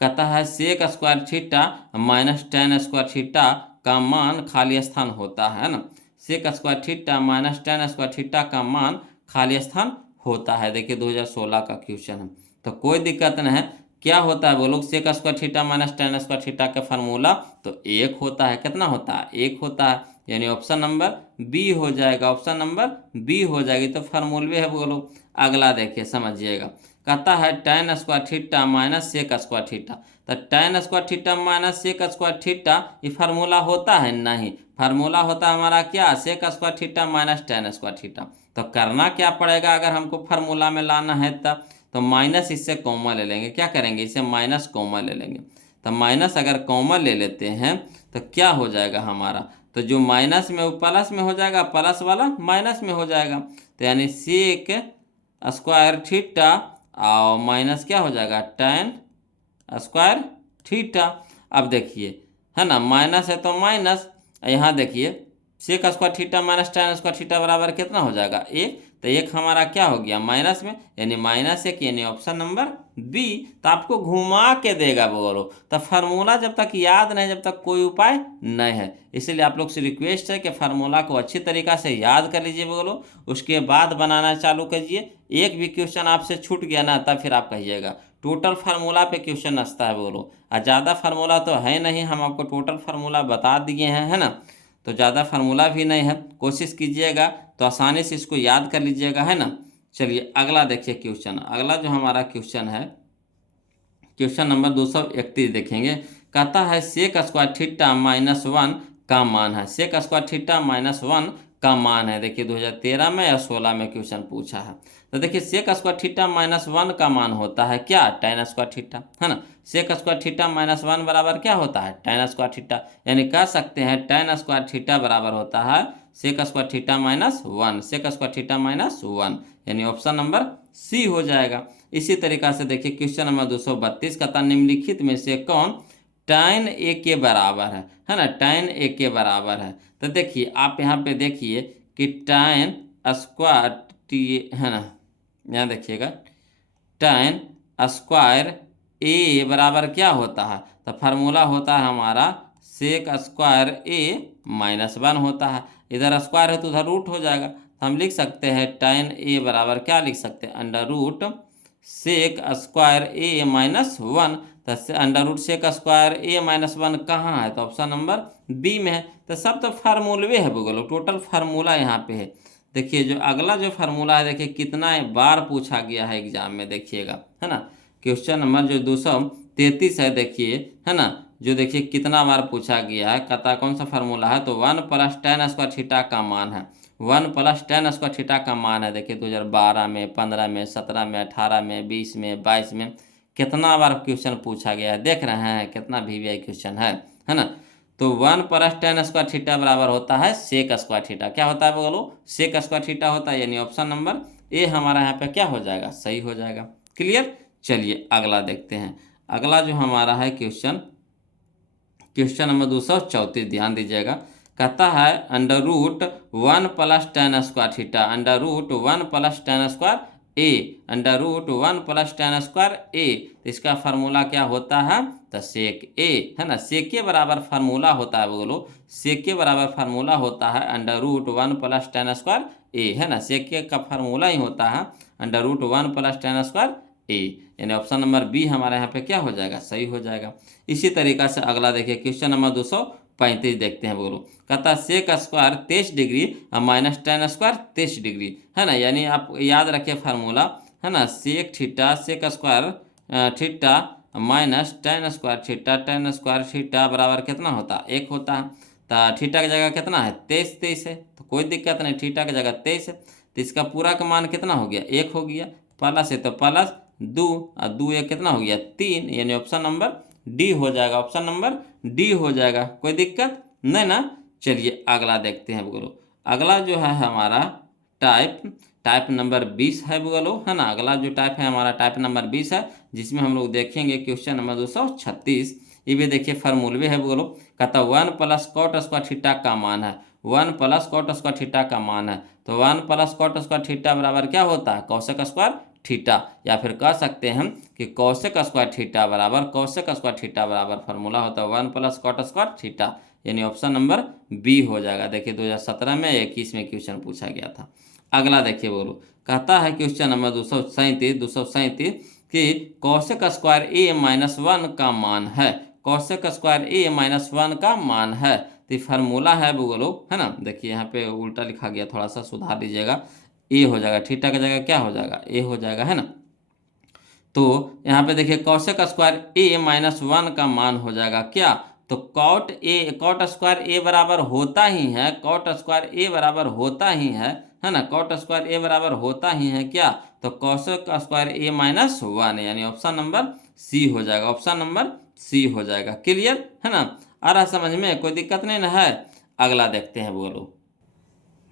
कहता है sec square theta minus tan square theta का मान खाली स्थान होता है ना। Sec square theta minus tan square theta का मान खाली स्थान होता है। देखिए 2016 का क्वेश्चन है, तो कोई दिक्कत नहीं है। क्या होता है बोलो sec square theta minus tan square theta का फार्मूला तो एक होता है, कितना होता है एक होता है, यानी ऑप्शन नंबर बी हो जाएगा, ऑप्शन नंबर बी हो जाएगी। तो फार्मूले है बोलो। अगला देखिए समझिएगा, कहता है tan square theta minus sec square theta. तो tan square theta minus sec square theta ये फार्मूला होता है नहीं, फार्मूला होता है हमारा क्या sec square theta minus tan square theta. तो करना क्या पड़ेगा अगर हमको फार्मूला में लाना है तब, तो माइनस इससे कॉमन ले लेंगे। क्या करेंगे इसे माइनस कॉमन ले लेंगे। तो माइनस अगर कॉमन ले लेते हैं तो क्या हो जाएगा हमारा, तो जो माइनस में वो प्लस में हो जाएगा, प्लस वाला माइनस में हो जाएगा। तो यानी सेक स्क्वायर थीटा और माइनस क्या हो जाएगा टेन स्क्वायर थीटा। अब देखिए है ना माइनस है तो माइनस, यहाँ देखिए sec square theta minus tan square theta बराबर कितना हो जाएगा एक, तो एक हमारा क्या हो गया माइनस में यानी -1 यानी ऑप्शन नंबर बी। तो आपको घुमा के देगा बोलो। तो फार्मूला जब तक याद नहीं जब तक कोई उपाय नहीं है, इसीलिए आप लोग से रिक्वेस्ट है कि फार्मूला को अच्छी तरीक़ा से याद कर लीजिए बोलो, उसके बाद बनाना चालू कीजिए। एक भी क्वेश्चन आपसे छूट गया ना तब फिर आप कहिएगा। टोटल फार्मूला पे क्वेश्चन आता है बोलो, और ज़्यादा फार्मूला तो है नहीं, हम आपको टोटल फार्मूला बता दिए हैं, है ना। तो ज़्यादा फार्मूला भी नहीं है, कोशिश कीजिएगा तो आसानी से इसको याद कर लीजिएगा, है ना। चलिए अगला देखिए क्वेश्चन, अगला जो हमारा क्वेश्चन है क्वेश्चन नंबर 231 देखेंगे। कहता है सेक स्क्वायर थीटा -1 का मान है, सेक स्क्वायर थीटा -1 का मान है। देखिए 2013 में या 16 में क्वेश्चन पूछा है। तो देखिए सेक स्क्वायर थीटा -1 का मान होता है क्या टेन स्क्वायर थीटा, है ना। सेक स्क्वायर थीटा -1 बराबर क्या होता है टेन स्क्वायर थीटा, यानी कह सकते हैं टेन स्क्वायर थीटा बराबर होता है sec square theta -1, sec square theta -1, यानी ऑप्शन नंबर सी हो जाएगा। इसी तरीक़ा से देखिए क्वेश्चन नंबर 232 का निम्नलिखित में से कौन tan a के बराबर है ना, tan a के बराबर है। तो देखिए आप यहाँ पे देखिए कि tan स्क्वायर टी है ना, यहाँ देखिएगा tan स्क्वायर a बराबर क्या होता है, तो फार्मूला होता है हमारा सेक स्क्वायर a -1 होता है। इधर स्क्वायर है तो उधर रूट हो जाएगा, तो हम लिख सकते हैं tan a बराबर क्या लिख सकते हैं under root sec square a -1। तो under root sec square A minus one कहाँ है, तो ऑप्शन नंबर बी में है। तो सब तो फार्मूलवे है बोलो, टोटल फार्मूला यहाँ पे है। देखिए जो अगला जो फार्मूला है, देखिए कितना बार पूछा गया है एग्जाम में, देखिएगा है ना। क्वेश्चन नंबर जो 233 है, देखिए है ना, जो देखिए कितना बार पूछा गया है, कहता कौन सा फार्मूला है, तो 1 + tan स्क्वायर थीटा का मान है। 1 + tan स्क्वायर थीटा का मान है, देखिए 2012 में, 15 में, 17 में, 18 में, 20 में, 22 में, कितना बार क्वेश्चन पूछा गया है, देख रहे हैं कितना वीवीआई क्वेश्चन है ना। तो 1 + tan स्क्वायर थीटा बराबर होता है सेक स्क्वायर थीटा। क्या होता है बोलो, सेक स्क्वायर थीटा होता है, यानी ऑप्शन नंबर ए हमारा यहाँ पे क्या हो जाएगा, सही हो जाएगा। क्लियर। चलिए अगला देखते हैं। अगला जो हमारा है क्वेश्चन नंबर 234, ध्यान दीजिएगा। कहता है under root 1 + tan square theta, under root 1 + tan square A, under root 1 + tan square A. तो इसका फार्मूला क्या होता है, तो सेक ए है ना। सेक के बराबर फार्मूला होता है बोलो, सेक के बराबर फार्मूला होता है अंडर रूट 1 + tan स्क्वायर ए, है ना। सेक के का फार्मूला ही होता है अंडर रूट 1 + tan स्क्वायर ए, यानी ऑप्शन नंबर बी हमारे यहाँ पे क्या हो जाएगा, सही हो जाएगा। इसी तरीका से अगला देखिए क्वेश्चन नंबर 235 देखते हैं बोलो। कहता sec square 23 degree minus tan square 23 degree, है ना। यानी आप याद रखिए फार्मूला, है ना, sec theta sec square theta minus tan square theta tan square theta बराबर कितना होता है, 1 होता है। तो थीटा की जगह कितना है, 23 है, तो कोई दिक्कत नहीं, थीटा की जगह 23 है, तो इसका पूरा का मान कितना हो गया, 1 हो गया। प्लस है तो प्लस 2 और 2 1 कितना हो गया, 3, यानी ऑप्शन नंबर डी हो जाएगा, ऑप्शन नंबर डी हो जाएगा। कोई दिक्कत नहीं ना। चलिए अगला देखते हैं बोलो। अगला जो है हमारा टाइप नंबर 20 है बोलो, है ना। अगला जो टाइप है हमारा टाइप नंबर 20 है, जिसमें हम लोग देखेंगे क्वेश्चन नंबर 236। ये भी देखिए फार्मूलवे है बोलो। कहता 1 + cot स्क्वायर थीटा का मान है, 1 + cot स्क्वायर थीटा का मान है। तो 1 + cot स्क्वायर थीटा बराबर क्या होता है, कौशिक स्क्वायर थीटा, या फिर कह सकते हैं हम कि कौशिक स्क्वायर थीटा बराबर कौशिक स्क्वायर थीटा बराबर फार्मूला होता है 1 + cot स्क्वायर थीटा, यानी ऑप्शन नंबर बी हो जाएगा। देखिए 2017 में 21 में क्वेश्चन पूछा गया था। अगला देखिए बोलो। कहता है क्वेश्चन नंबर 237 कि कौशिक स्क्वायर ए माइनस 1 का मान है, कौशिक स्क्वायर ए माइनस 1 का मान है। तो फार्मूला है बोलो, है ना। देखिए यहाँ पे उल्टा लिखा गया, थोड़ा सा सुधार दीजिएगा। ए हो जाएगा, थीटा की जगह क्या हो जाएगा, ए हो जाएगा, है ना। तो यहाँ पे देखिए कौशिक स्क्वायर ए माइनस 1 का मान हो जाएगा क्या, तो कॉट स्क्वायर ए बराबर होता ही है, कॉट स्क्वायर ए बराबर होता ही है ना। कॉट स्क्वायर ए बराबर होता ही है क्या, तो कौशिक स्क्वायर ए माइनस 1, यानी ऑप्शन नंबर सी हो जाएगा, ऑप्शन नंबर सी हो जाएगा। क्लियर है ना, आ रहा समझ में, कोई दिक्कत नहीं ना है। अगला देखते हैं बोलो।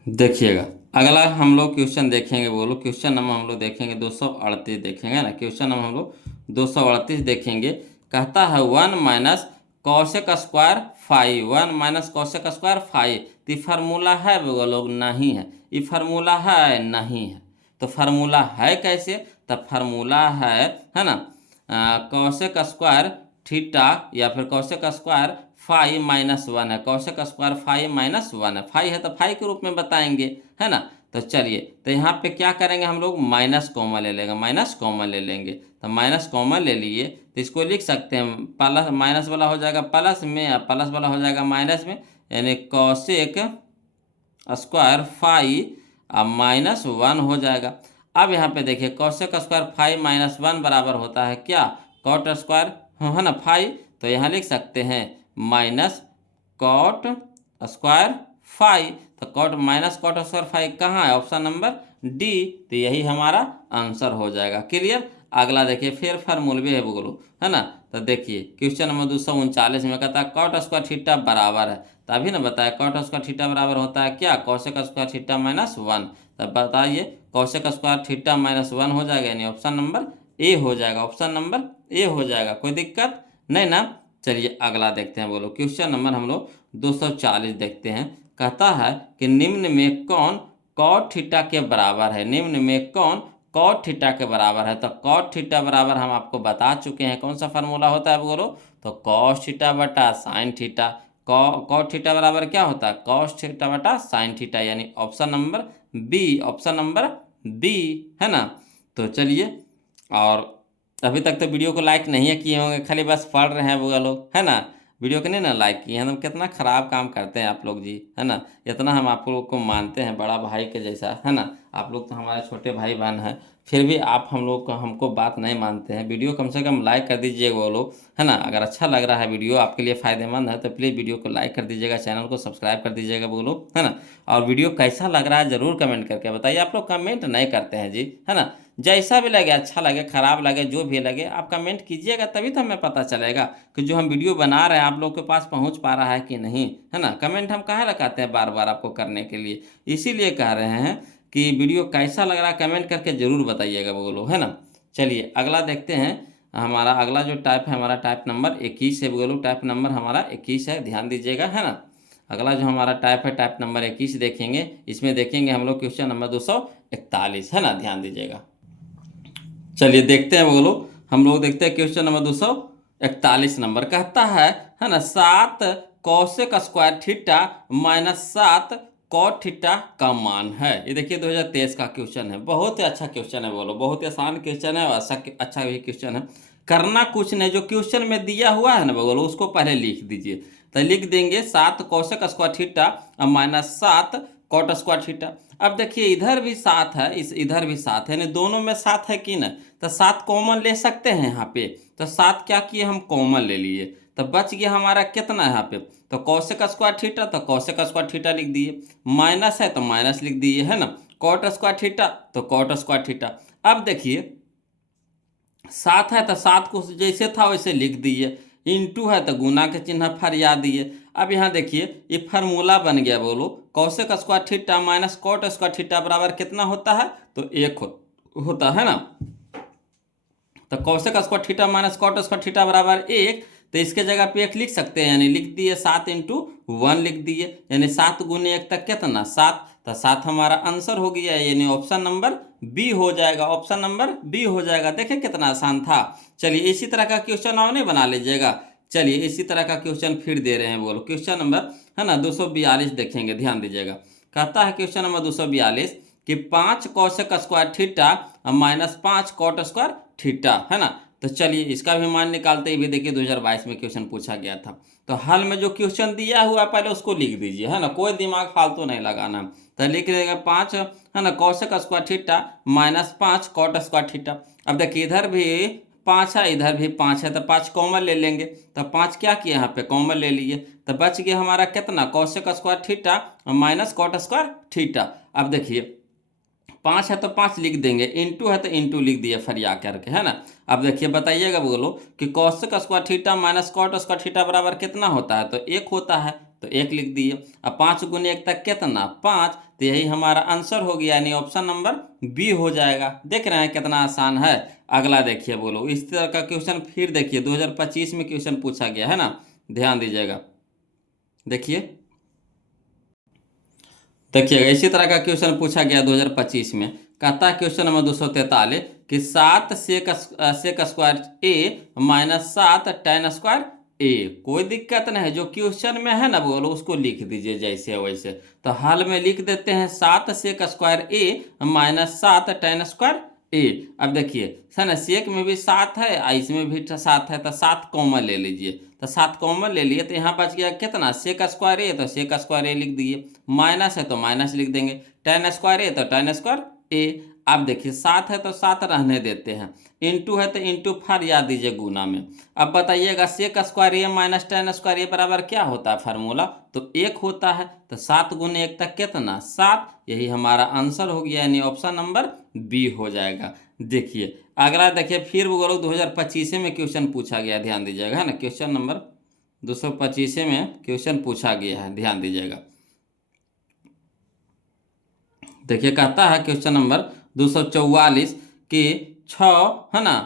देखिएगा अगला हम लोग क्वेश्चन देखेंगे बोलो, क्वेश्चन नंबर हम लोग देखेंगे 238 देखेंगे ना। क्वेश्चन नंबर हम लोग 238 देखेंगे। कहता है 1 - cosec square five, 1 - cosec square five. तो फार्मूला है बोलो, नहीं है, ये फार्मूला है नहीं है। तो फार्मूला है कैसे, तो फार्मूला है ना, कौशिक स्क्वायर थीटा या फिर कौशिक स्क्वायर 5 - 1 है, कौशिक स्क्वायर 5 - 1 है, 5 है तो 5 के रूप में बताएंगे, है ना। तो चलिए, तो यहाँ पे क्या करेंगे हम लोग, माइनस कॉमन ले लेंगे, माइनस कॉमन ले लेंगे। तो माइनस कॉमन ले लिए तो इसको लिख सकते हैं, प्लस माइनस वाला हो जाएगा प्लस में, या प्लस वाला हो जाएगा माइनस में, यानी कौशिक स्क्वायर 5 - 1 हो जाएगा। अब यहाँ पे देखिए कौशिक स्क्वायर 5 - 1 बराबर होता है क्या, कॉट स्क्वायर, है ना 5, तो यहाँ लिख सकते हैं माइनस कॉट स्क्वायर 5। तो कॉट माइनस कॉट स्क्वायर 5 कहाँ है, ऑप्शन नंबर डी, तो यही हमारा आंसर हो जाएगा। क्लियर। अगला देखिए फिर फार्मूलवे है बोलो, है ना। तो देखिए क्वेश्चन नंबर 239 में कहता है कॉट स्क्वायर थीटा बराबर है, तभी ना बताया कॉट स्क्वायर थीटा बराबर होता है क्या, कौशिक स्क्वायर थीटा -1। तब बताइए कौशिक स्क्वायर थीटा -1 हो जाएगा, यानी ऑप्शन नंबर ए हो जाएगा, ऑप्शन नंबर ए हो जाएगा। कोई दिक्कत नहीं ना। चलिए अगला देखते हैं बोलो। क्वेश्चन नंबर हम लोग 240 देखते हैं। कहता है कि निम्न में कौन कॉट थीटा के बराबर है, निम्न में कौन कॉट थीटा के बराबर है। तो कॉट थीटा बराबर हम आपको बता चुके हैं, कौन सा फार्मूला होता है बोलो, तो कॉस थीटा बटा साइन थीटा। कॉट थीटा बराबर क्या होता है, कॉस थीटा बटा साइन थीटा, यानी option number B, option number B, है ना। तो चलिए और अभी तक तो वीडियो को लाइक नहीं किए होंगे, खाली बस पढ़ रहे हैं वो लोग, है ना। वीडियो को नहीं ना लाइक किए हैं, तो कितना खराब काम करते हैं आप लोग जी, है ना। इतना हम आप लोग को मानते हैं बड़ा भाई के जैसा, है ना। आप लोग तो हमारे छोटे भाई बहन हैं, फिर भी आप हम लोग को हमको बात नहीं मानते हैं। वीडियो कम से कम लाइक कर दीजिएगा वो लोग, है ना। अगर अच्छा लग रहा है वीडियो, आपके लिए फ़ायदेमंद है, तो प्लीज़ वीडियो को लाइक कर दीजिएगा, चैनल को सब्सक्राइब कर दीजिएगा वो लोग, है ना। और वीडियो कैसा लग रहा है ज़रूर कमेंट करके बताइए। आप लोग कमेंट नहीं करते हैं जी, है ना। जैसा भी लगे, अच्छा लगे खराब लगे जो भी लगे, आप कमेंट कीजिएगा, तभी तो हमें पता चलेगा कि जो हम वीडियो बना रहे हैं आप लोग के पास पहुंच पा रहा है कि नहीं, है ना। कमेंट हम कहाँ लगाते हैं बार बार आपको करने के लिए, इसीलिए कह रहे हैं कि वीडियो कैसा लग रहा है कमेंट करके ज़रूर बताइएगा वो लोग, है ना। चलिए अगला देखते हैं। हमारा अगला जो टाइप है, हमारा टाइप नंबर 21 है वो लोग। टाइप नंबर हमारा 21 है, ध्यान दीजिएगा, है ना। अगला जो हमारा टाइप है, टाइप नंबर 21 देखेंगे। इसमें देखेंगे हम लोग क्वेश्चन नंबर 241, है ना, ध्यान दीजिएगा। चलिए देखते हैं वो लोग, हम लोग देखते हैं क्वेश्चन नंबर 241 नंबर कहता है ना। 7 cosec square theta minus 7 cot theta का मान है। ये देखिए 2023 का क्वेश्चन है, बहुत ही अच्छा क्वेश्चन है बोलो, बहुत ही आसान क्वेश्चन है और अच्छा भी क्वेश्चन है। करना कुछ नहीं, जो क्वेश्चन में दिया हुआ है ना बोलो, उसको पहले लिख दीजिए। तो लिख देंगे 7 cosec square theta minus 7 cot square theta. अब देखिए इधर भी 7 है, इस इधर भी 7 है, यानी दोनों में 7 है कि ना। तो 7 कॉमन ले सकते हैं यहाँ पे, तो 7 क्या किए हम कॉमन ले लिए, तो बच गया हमारा कितना यहाँ पे, तो कौशिक स्क्वायर थीटा, तो कौशिक स्क्वायर थीटा लिख दिए। माइनस है तो माइनस लिख दिए, है ना। कॉट स्क्वायर थीटा तो कॉट स्क्वायर थीटा। अब देखिए 7 है तो 7 को जैसे था वैसे लिख दिए, इंटू है तो गुना के चिन्ह फरिया दिए। अब यहाँ देखिए ये फार्मूला बन गया बोलो, cosec square theta minus cot square theta बराबर कितना होता है, तो 1 होता है ना। तो cosec square theta minus cot square theta बराबर 1, तो इसके जगह पे 1 लिख सकते हैं, यानी लिख दिए 7 इंटू 1 लिख दिए, यानी 7 गुने 1 तक कितना 7, तो 7 हमारा आंसर हो गया, यानी ऑप्शन नंबर बी हो जाएगा, ऑप्शन नंबर बी हो जाएगा। देखिए कितना आसान था। चलिए इसी तरह का क्वेश्चन और नहीं बना लीजिएगा। चलिए इसी तरह का क्वेश्चन फिर दे रहे हैं बोलो, क्वेश्चन नंबर है ना 242 देखेंगे, ध्यान दीजिएगा। कहता है क्वेश्चन नंबर 242 कि 5 cosec square theta minus 5 cot square theta, है ना। तो चलिए इसका भी मान निकालते ही भी, देखिए 2022 में क्वेश्चन पूछा गया था। तो हल में जो क्वेश्चन दिया हुआ पहले उसको लिख दीजिए, है ना, कोई दिमाग फालतू नहीं लगाना। तो लिख देगा 5 है ना cosec square theta minus 5 cot square theta. अब देखिए इधर भी 5 है, इधर भी 5 है, तो 5 कॉमन ले लेंगे, तो 5 क्या किए यहाँ पे कॉमन ले लिए, तो बच गया हमारा कितना cosec square theta minus cot square theta. अब देखिए 5 है तो 5 लिख देंगे, इंटू है तो इंटू लिख दिए फरिया करके, है ना। अब देखिए बताइएगा बोलो कि cosec square theta minus cot square theta बराबर कितना होता है, तो 1 होता है, तो 1 लिख दिए। अब 5 गुने 1 तक कितना 5, तो यही हमारा आंसर हो गया, यानी ऑप्शन नंबर बी हो जाएगा। देख रहे हैं कितना आसान है। अगला देखिए बोलो, इस तरह का क्वेश्चन फिर देखिए 2025 में क्वेश्चन पूछा गया है ना, ध्यान दीजिएगा। देखिए देखिएगा इसी तरह का क्वेश्चन पूछा गया 2025 में। कहता है क्वेश्चन नंबर 243 कि 7 सेक square A minus 7 ten square ए। कोई दिक्कत नहीं है, जो क्वेश्चन में है ना बोलो उसको लिख दीजिए जैसे वैसे। तो हाल में लिख देते हैं 7 सेक square A minus 7 ten square ए। अब देखिए है ना, सेक में भी 7 है और इसमें भी 7 है, तो 7 कॉमन ले लीजिए, तो 7 कॉमन ले लिए, तो यहाँ बच गया कितना सेक स्क्वायर ए, तो सेक स्क्वायर ए लिख दिए। माइनस है तो माइनस लिख देंगे, टेन स्क्वायर ए तो टेन स्क्वायर ए। अब देखिए 7 है तो 7 रहने देते हैं, इंटू है तो इंटू फार याद दीजिए गुना में। अब बताइएगा sec square A minus tan square ए बराबर क्या होता है फार्मूला, तो 1 होता है, तो 7 गुने 1 तक कितना 7, यही हमारा आंसर हो गया, यानी ऑप्शन नंबर बी हो जाएगा। देखिए अगला देखिए फिर वो लोग 2025 में क्वेश्चन पूछा गया, ध्यान दीजिएगा, है ना। क्वेश्चन नंबर 225 में क्वेश्चन पूछा गया है, ध्यान दीजिएगा। देखिए कहता है क्वेश्चन नंबर 244 कि 6 है ना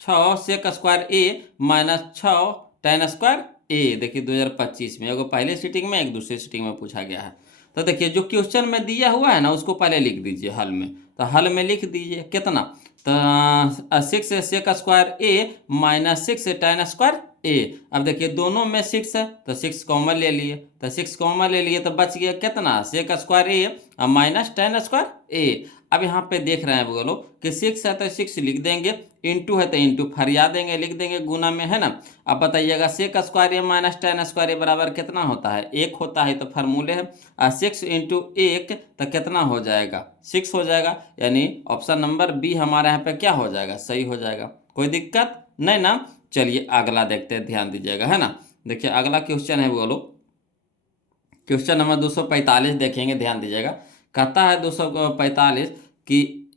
6 सेक square A minus 6 ten square ए। देखिए 2025 में, एगो पहले सीटिंग में एक दूसरे सीटिंग में पूछा गया है। तो देखिए जो क्वेश्चन में दिया हुआ है ना उसको पहले लिख दीजिए हल में, तो हल में लिख दीजिए कितना, तो 6 सेक square A minus 6 ten square ए। अब देखिए दोनों में 6 है तो 6 कॉमन ले लिए, तो 6 कॉमन ले लिए तो बच गया कितना sec square A minus tan square ए। अब यहाँ पे देख रहे हैं वो लोग कि 6 है तो 6 लिख देंगे, इंटू है तो इंटू फरिया देंगे, लिख देंगे गुना में, है ना। अब बताइएगा sec square A minus tan square ए बराबर कितना होता है, 1 होता है, तो फार्मूले है 6 इंटू 1 तो कितना हो जाएगा, 6 हो जाएगा। यानी ऑप्शन नंबर बी हमारे यहाँ पे क्या हो जाएगा, सही हो जाएगा। कोई दिक्कत नहीं ना। चलिए अगला देखते हैं, ध्यान दीजिएगा, है ना। देखिए अगला क्वेश्चन है वो लोग, क्वेश्चन नंबर 245 देखेंगे, ध्यान दीजिएगा। कहता है 245 कि,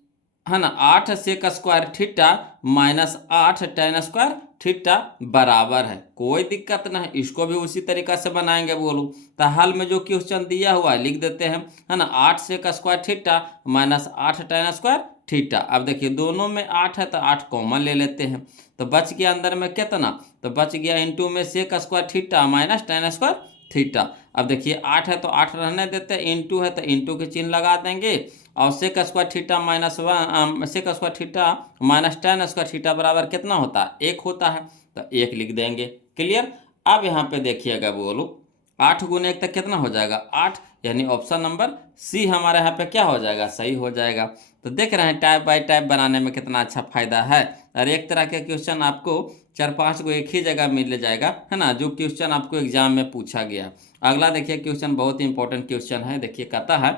है ना, 8 sec square theta minus 8 tan square theta बराबर है। कोई दिक्कत नहीं, इसको भी उसी तरीका से बनाएंगे बोलो। तो हाल में जो क्वेश्चन दिया हुआ है लिख देते हैं, है ना। 8 sec square theta minus 8 tan square theta. अब देखिए दोनों में 8 है तो 8 कॉमन ले लेते हैं, तो बच गया अंदर में कितना, तो बच गया इंटू में sec square theta minus tan square theta. अब देखिए 8 है तो 8 रहने देते हैं, इंटू है तो इंटू के चिन्ह लगा देंगे, और sec square theta minus sec square theta minus tan square theta बराबर कितना होता है, 1 होता है, तो 1 लिख देंगे। क्लियर। अब यहाँ पे देखिएगा बोलो, 8 गुने 1 तक कितना हो जाएगा, 8, यानी ऑप्शन नंबर सी हमारे यहाँ पे क्या हो जाएगा, सही हो जाएगा। तो देख रहे हैं टाइप बाय टाइप बनाने में कितना अच्छा फायदा है। और एक तरह के क्वेश्चन आपको 4-5 को एक ही जगह मिल जाएगा, है ना, जो क्वेश्चन आपको एग्जाम में पूछा गया। अगला देखिए क्वेश्चन बहुत ही इंपॉर्टेंट क्वेश्चन है। देखिए कहता है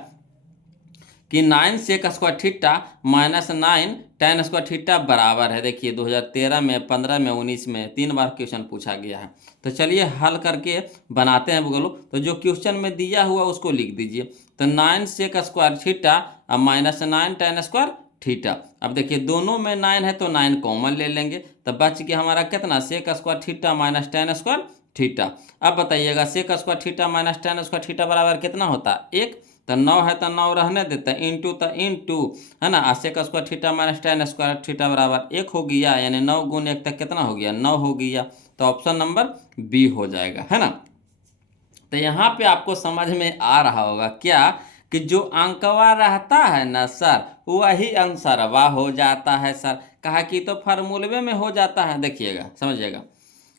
कि 9 sec square theta minus 9 tan square theta बराबर है। देखिए 2013 में, 15 में, 19 में 3 बार क्वेश्चन पूछा गया है। तो चलिए हल करके बनाते हैं बोलो। तो जो क्वेश्चन में दिया हुआ उसको लिख दीजिए। तो 9 sec square theta minus 9 tan square theta. अब देखिए दोनों में 9 है तो 9 कॉमन ले लेंगे, तो बच गया हमारा कितना, sec square theta minus tan square theta. अब बताइएगा sec square theta minus tan square theta बराबर कितना होता है, 1। तो 9 है तो 9 रहने देते हैं, इंटू तो इंटू, है ना, sec square theta minus tan square theta बराबर 1 हो गया, यानी 9 गुण 1 तक कितना हो गया, 9 हो गया। तो ऑप्शन नंबर बी हो जाएगा, है ना। तो यहाँ पे आपको समझ में आ रहा होगा क्या, कि जो अंकवा रहता है ना सर, वही आंसरवा हो जाता है सर। कहा कि तो फार्मूले में हो जाता है, देखिएगा समझिएगा।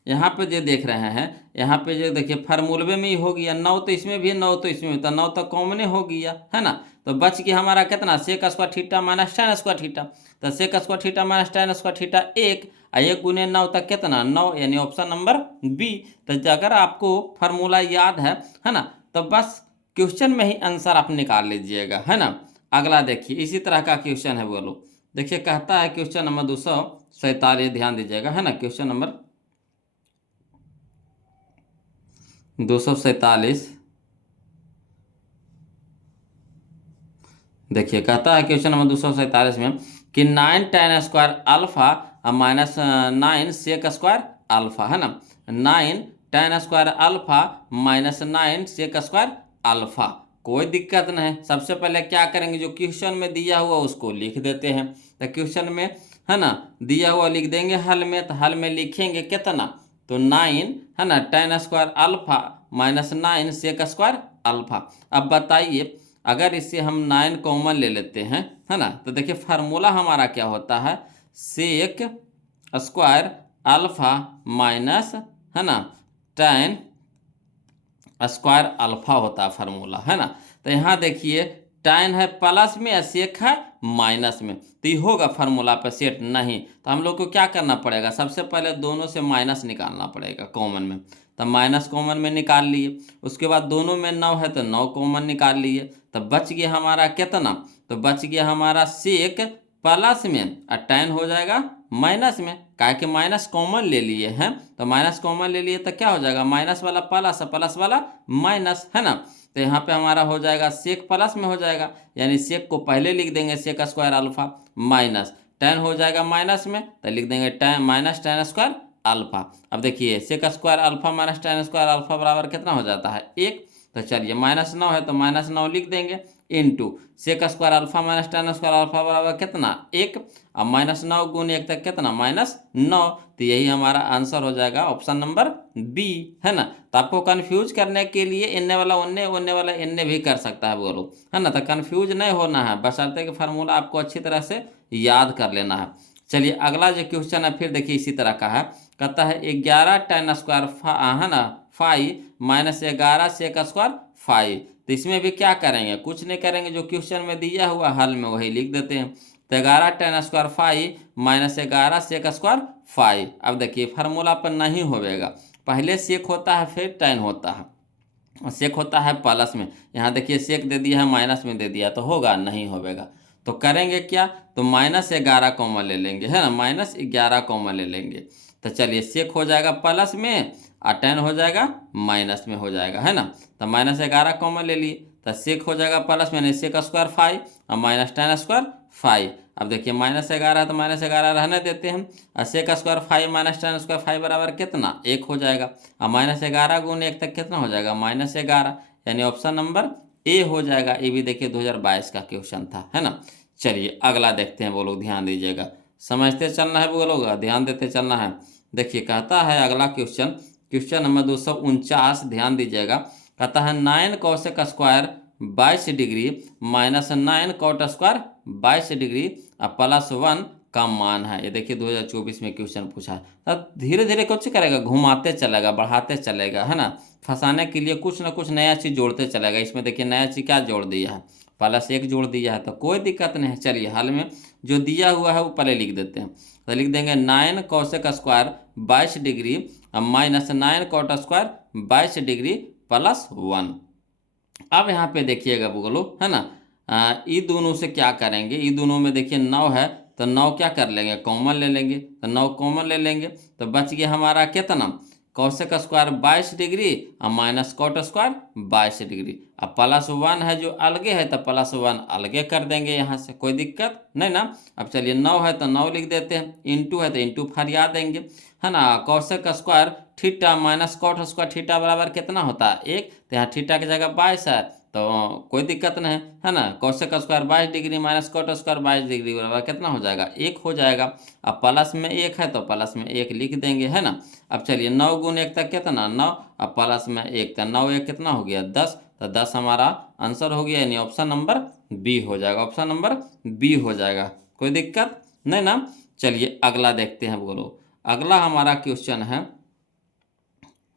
यहाँ पे जो देख रहे हैं, यहाँ पे जो देखिए फार्मूले में ही हो गया, 9 तो इसमें भी है, 9 तो इसमें भी, तो 9 तो कॉमन हो गया, है ना। तो बच गया हमारा कितना, sec square theta minus tan square theta. तो sec square theta minus tan square theta 1, 1 गुने 9 तक कितना, 9, यानी ऑप्शन नंबर बी। तो अगर आपको फार्मूला याद है ना, तो बस क्वेश्चन में ही आंसर आप निकाल लीजिएगा, है ना। अगला देखिए इसी तरह का क्वेश्चन है बोलो। देखिए कहता है क्वेश्चन नंबर 247, ध्यान दीजिएगा, है ना। क्वेश्चन नंबर 247 देखिए कहता है क्वेश्चन नंबर 247 में कि 9 tan square alpha minus 9 sec square alpha, है ना। 9 tan square alpha minus 9 sec square alpha. कोई दिक्कत नहीं, सबसे पहले क्या करेंगे, जो क्वेश्चन में दिया हुआ उसको लिख देते हैं। तो क्वेश्चन में, है ना, दिया हुआ लिख देंगे हल में, तो हल में लिखेंगे कितना, तो 9, है ना, tan square alpha minus 9 sec square alpha. अब बताइए अगर इससे हम 9 कॉमन ले लेते हैं, है ना, तो देखिए फार्मूला हमारा क्या होता है, सेक स्क्वायर अल्फा माइनस, है ना, टेन स्क्वायर अल्फा होता है फार्मूला, है ना। तो यहाँ देखिए टेन है प्लस में, सेक है माइनस में, तो ये होगा फार्मूला पे सेट नहीं। तो हम लोग को क्या करना पड़ेगा, सबसे पहले दोनों से माइनस निकालना पड़ेगा कॉमन में। तो माइनस कॉमन में निकाल लिए, उसके बाद दोनों में 9 है तो 9 कॉमन निकाल लिए, तो बच गया हमारा कितना, तो बच गया हमारा सेक प्लस में, और टेन हो जाएगा माइनस में, काहे कि माइनस कॉमन ले लिए हैं। तो माइनस कॉमन ले लिए तो क्या हो जाएगा, माइनस वाला प्लस, प्लस वाला माइनस, है ना। तो यहाँ पे हमारा हो जाएगा सेक प्लस में हो जाएगा, यानी सेक को पहले लिख देंगे sec square alpha minus tan हो जाएगा माइनस में, तो लिख देंगे tan minus tan square alpha. अब देखिए sec square alpha minus tan square alpha बराबर कितना हो जाता है, 1। तो चलिए माइनस 9 है तो माइनस 9 लिख देंगे, into sec square alpha minus tan square alpha बराबर कितना, 1। अब माइनस 9 गुण 1 तक कितना, माइनस 9। तो यही हमारा आंसर हो जाएगा ऑप्शन नंबर बी, है ना। तो आपको कंफ्यूज करने के लिए इन्ने वाला उन्ने, उन्ने वाला इन्ने भी कर सकता है बोलो, है ना। तो कंफ्यूज नहीं होना है, बशर्ते कि फार्मूला आपको अच्छी तरह से याद कर लेना है। चलिए अगला जो क्वेश्चन है फिर देखिए इसी तरह का है। कहता है 11 टेन स्क्वायर, है ना, 5 माइनस 11 सेक स्क्वायर फाइव। तो इसमें भी क्या करेंगे, कुछ नहीं करेंगे, जो क्वेश्चन में दिया हुआ हल में वही लिख देते हैं। तो 11 tan square 5 minus 11 sec square 5। अब देखिए फार्मूला पर नहीं होगा, पहले सेक होता है फिर tan होता है, और सेक होता है प्लस में। यहाँ देखिए सेक दे दिया है, माइनस में दे दिया, तो होगा नहीं होगा। तो करेंगे क्या, तो -11 कॉमन ले लेंगे, है ना, -11 कॉमन ले लेंगे। तो चलिए सेक हो जाएगा प्लस में और tan हो जाएगा माइनस में हो जाएगा, है ना। तो -11 कॉमन ले लिए, तो सेक हो जाएगा प्लस में, सेक स्क्वायर 5 और माइनस tan स्क्वायर 5। अब देखिए -11 है तो -11 रहने देते हैं, और sec square 5 minus tan square 5 बराबर कितना, 1 हो जाएगा। और -11 गुण 1 तक कितना हो जाएगा, -11, यानी ऑप्शन नंबर ए हो जाएगा। ये भी देखिए 2022 का क्वेश्चन था, है ना। चलिए अगला देखते हैं, वो लोग ध्यान दीजिएगा, समझते चलना है वो लोग, ध्यान देते चलना है। देखिए कहता है अगला क्वेश्चन, क्वेश्चन नंबर 249, ध्यान दीजिएगा। कहता है 9 cosec square 22 degree minus 9 cot square 22 degree +1 का मान है। ये देखिए 2024 में क्वेश्चन पूछा है। तब धीरे धीरे कुछ करेगा, घुमाते चलेगा, बढ़ाते चलेगा, है ना, फंसाने के लिए कुछ ना कुछ नया चीज़ जोड़ते चलेगा। इसमें देखिए नया चीज़ क्या जोड़ दिया है, +1 जोड़ दिया है, तो कोई दिक्कत नहीं है। चलिए हाल में जो दिया हुआ है वो पहले लिख देते हैं। तो लिख देंगे 9 cosec square 22 degree minus 9 cot square 22 degree +1। अब यहाँ पे देखिएगा बोलो, है ना, ये दोनों से क्या करेंगे, ये दोनों में देखिए 9 है तो 9 क्या कर लेंगे, कॉमन ले लेंगे। तो 9 कॉमन ले लेंगे तो बच गया हमारा कितना, कौशिक स्क्वायर 22 डिग्री और माइनस कॉट स्क्वायर 22 डिग्री। अब +1 है जो अलगे है तो +1 अलगे कर देंगे, यहाँ से कोई दिक्कत नहीं ना। अब चलिए 9 है तो 9 लिख देते हैं, इंटू है तो इंटू फरिया देंगे, है ना। Cosec square theta minus cot square theta बराबर कितना होता है 1, तो यहाँ थीटा की जगह 22 है तो कोई दिक्कत नहीं है ना। Cosec square 22 degree minus cot square 22 degree बराबर कितना हो जाएगा, 1 हो जाएगा। अब प्लस में 1 है तो प्लस में 1 लिख देंगे, है ना। अब चलिए 9 गुण 1 तक कितना 9, अब प्लस में 1 तो 9 1 कितना हो गया 10, तो 10 हमारा आंसर हो गया, यानी ऑप्शन नंबर बी हो जाएगा, ऑप्शन नंबर बी हो जाएगा, कोई दिक्कत नहीं ना। चलिए अगला देखते हैं, बोलो अगला हमारा क्वेश्चन है,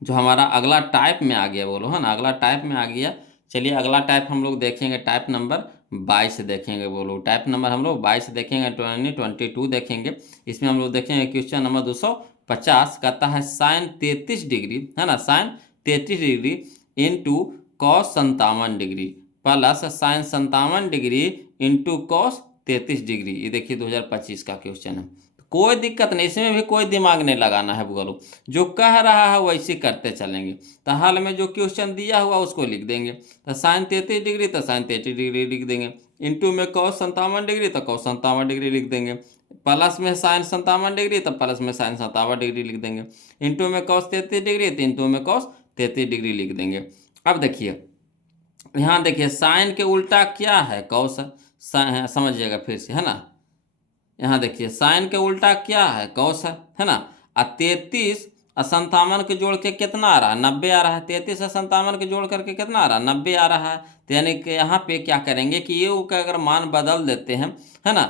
जो हमारा अगला टाइप में आ गया, बोलो, है ना, अगला टाइप में आ गया। चलिए अगला टाइप हम लोग देखेंगे, टाइप नंबर 22 देखेंगे, बोलो टाइप नंबर हम लोग 22 देखेंगे, 22 देखेंगे। इसमें हम लोग देखेंगे क्वेश्चन नंबर 250, कहता है साइन 33 डिग्री, है ना, sine 33 degree into cos 57 degree plus sine 57 degree into cos 33 degree. ये देखिए 2025 का क्वेश्चन है, कोई दिक्कत नहीं, इसमें भी कोई दिमाग नहीं लगाना है बोलो, जो कह रहा है वैसे करते चलेंगे। तो हाल में जो क्वेश्चन दिया हुआ उसको लिख देंगे, तो साइन 33 डिग्री तो साइन 33 डिग्री लिख देंगे, इंटू में कॉस 57 डिग्री तो कॉस 57 डिग्री लिख देंगे, प्लस में साइन 57 डिग्री तो प्लस में साइन 57 डिग्री लिख देंगे, इंटू में कॉस 33 डिग्री तो इंटू में कॉस 33 डिग्री लिख देंगे। अब देखिए यहाँ देखिए साइन के उल्टा क्या है, कॉस, समझिएगा फिर से, है ना। यहाँ देखिए साइन के उल्टा क्या है, कॉस है ना। और 33 और 57 के जोड़ के कितना आ रहा है, 90 आ रहा है। 33 और 57 के जोड़ करके कितना आ रहा है, 90 आ रहा है। तो यानी कि यहाँ पे क्या करेंगे कि ये का अगर मान बदल देते हैं, है ना,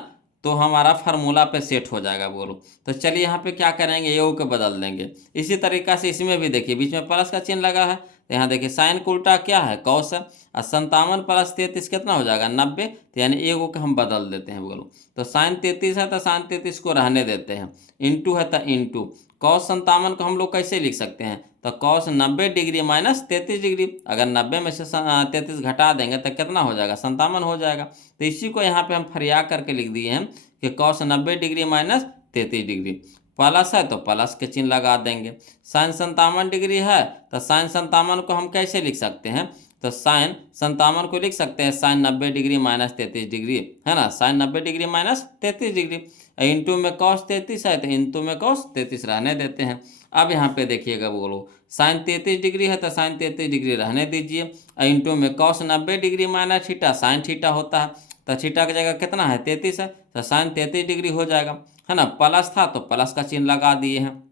तो हमारा फार्मूला पे सेट हो जाएगा, बोलो। तो चलिए यहाँ पे क्या करेंगे, ये को बदल देंगे। इसी तरीका से इसमें भी देखिए बीच में प्लस का चिन्ह लगा है, तो यहाँ देखिए साइन का उल्टा क्या है, कॉस है। और 57 प्लस 33 कितना हो जाएगा 90, तो यानी एगो का हम बदल देते हैं, बोलो। तो साइन 33 है तो साइन 33 को रहने देते हैं, इंटू है तो इंटू कॉस 57 को हम लोग कैसे लिख सकते हैं, तो कॉस 90 डिग्री माइनस 33 डिग्री, अगर 90 में से 33 घटा देंगे तो कितना हो जाएगा 57 हो जाएगा। तो इसी को यहाँ पे हम फरिया करके लिख दिए हैं कि cos 90 degree minus 33 degree, plus है तो प्लस के चिन्ह लगा देंगे। साइन 57 डिग्री है तो साइन 57 को हम कैसे लिख सकते हैं, तो साइन 57 को लिख सकते हैं साइन 90 डिग्री माइनस 33 डिग्री, है ना, sine 90 degree minus 33 degree. Into में कॉस 33 है तो इंटू में कॉस 33 रहने देते हैं। अब यहाँ पे देखिएगा, बोलो साइन 33 डिग्री है तो साइन 33 डिग्री रहने दीजिए, इंटू में cos 90 degree minus theta, sine theta होता है, तो थीटा की जगह कितना है 33 है, तो साइन 33 डिग्री हो जाएगा, है ना। प्लस था तो प्लस का चिन्ह लगा दिए हैं।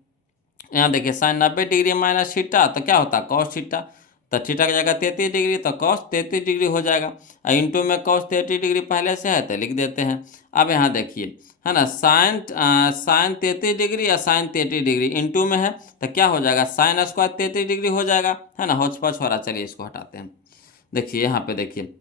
यहाँ देखिए साइन 90 डिग्री माइनस थीटा तो क्या होता है कॉस थीटा, तो थीटा की जगह 33 डिग्री तो कॉस 33 डिग्री हो जाएगा, इंटू में कॉस 33 डिग्री पहले से है तो लिख देते हैं। अब यहाँ देखिए, है ना, साइन 33 डिग्री या साइन 33 डिग्री इंटू में है तो क्या हो जाएगा साइन स्क्वायर 33 डिग्री हो जाएगा, है ना, होच पच हो रहा, चलिए इसको हटाते हैं। देखिए यहाँ पे देखिए,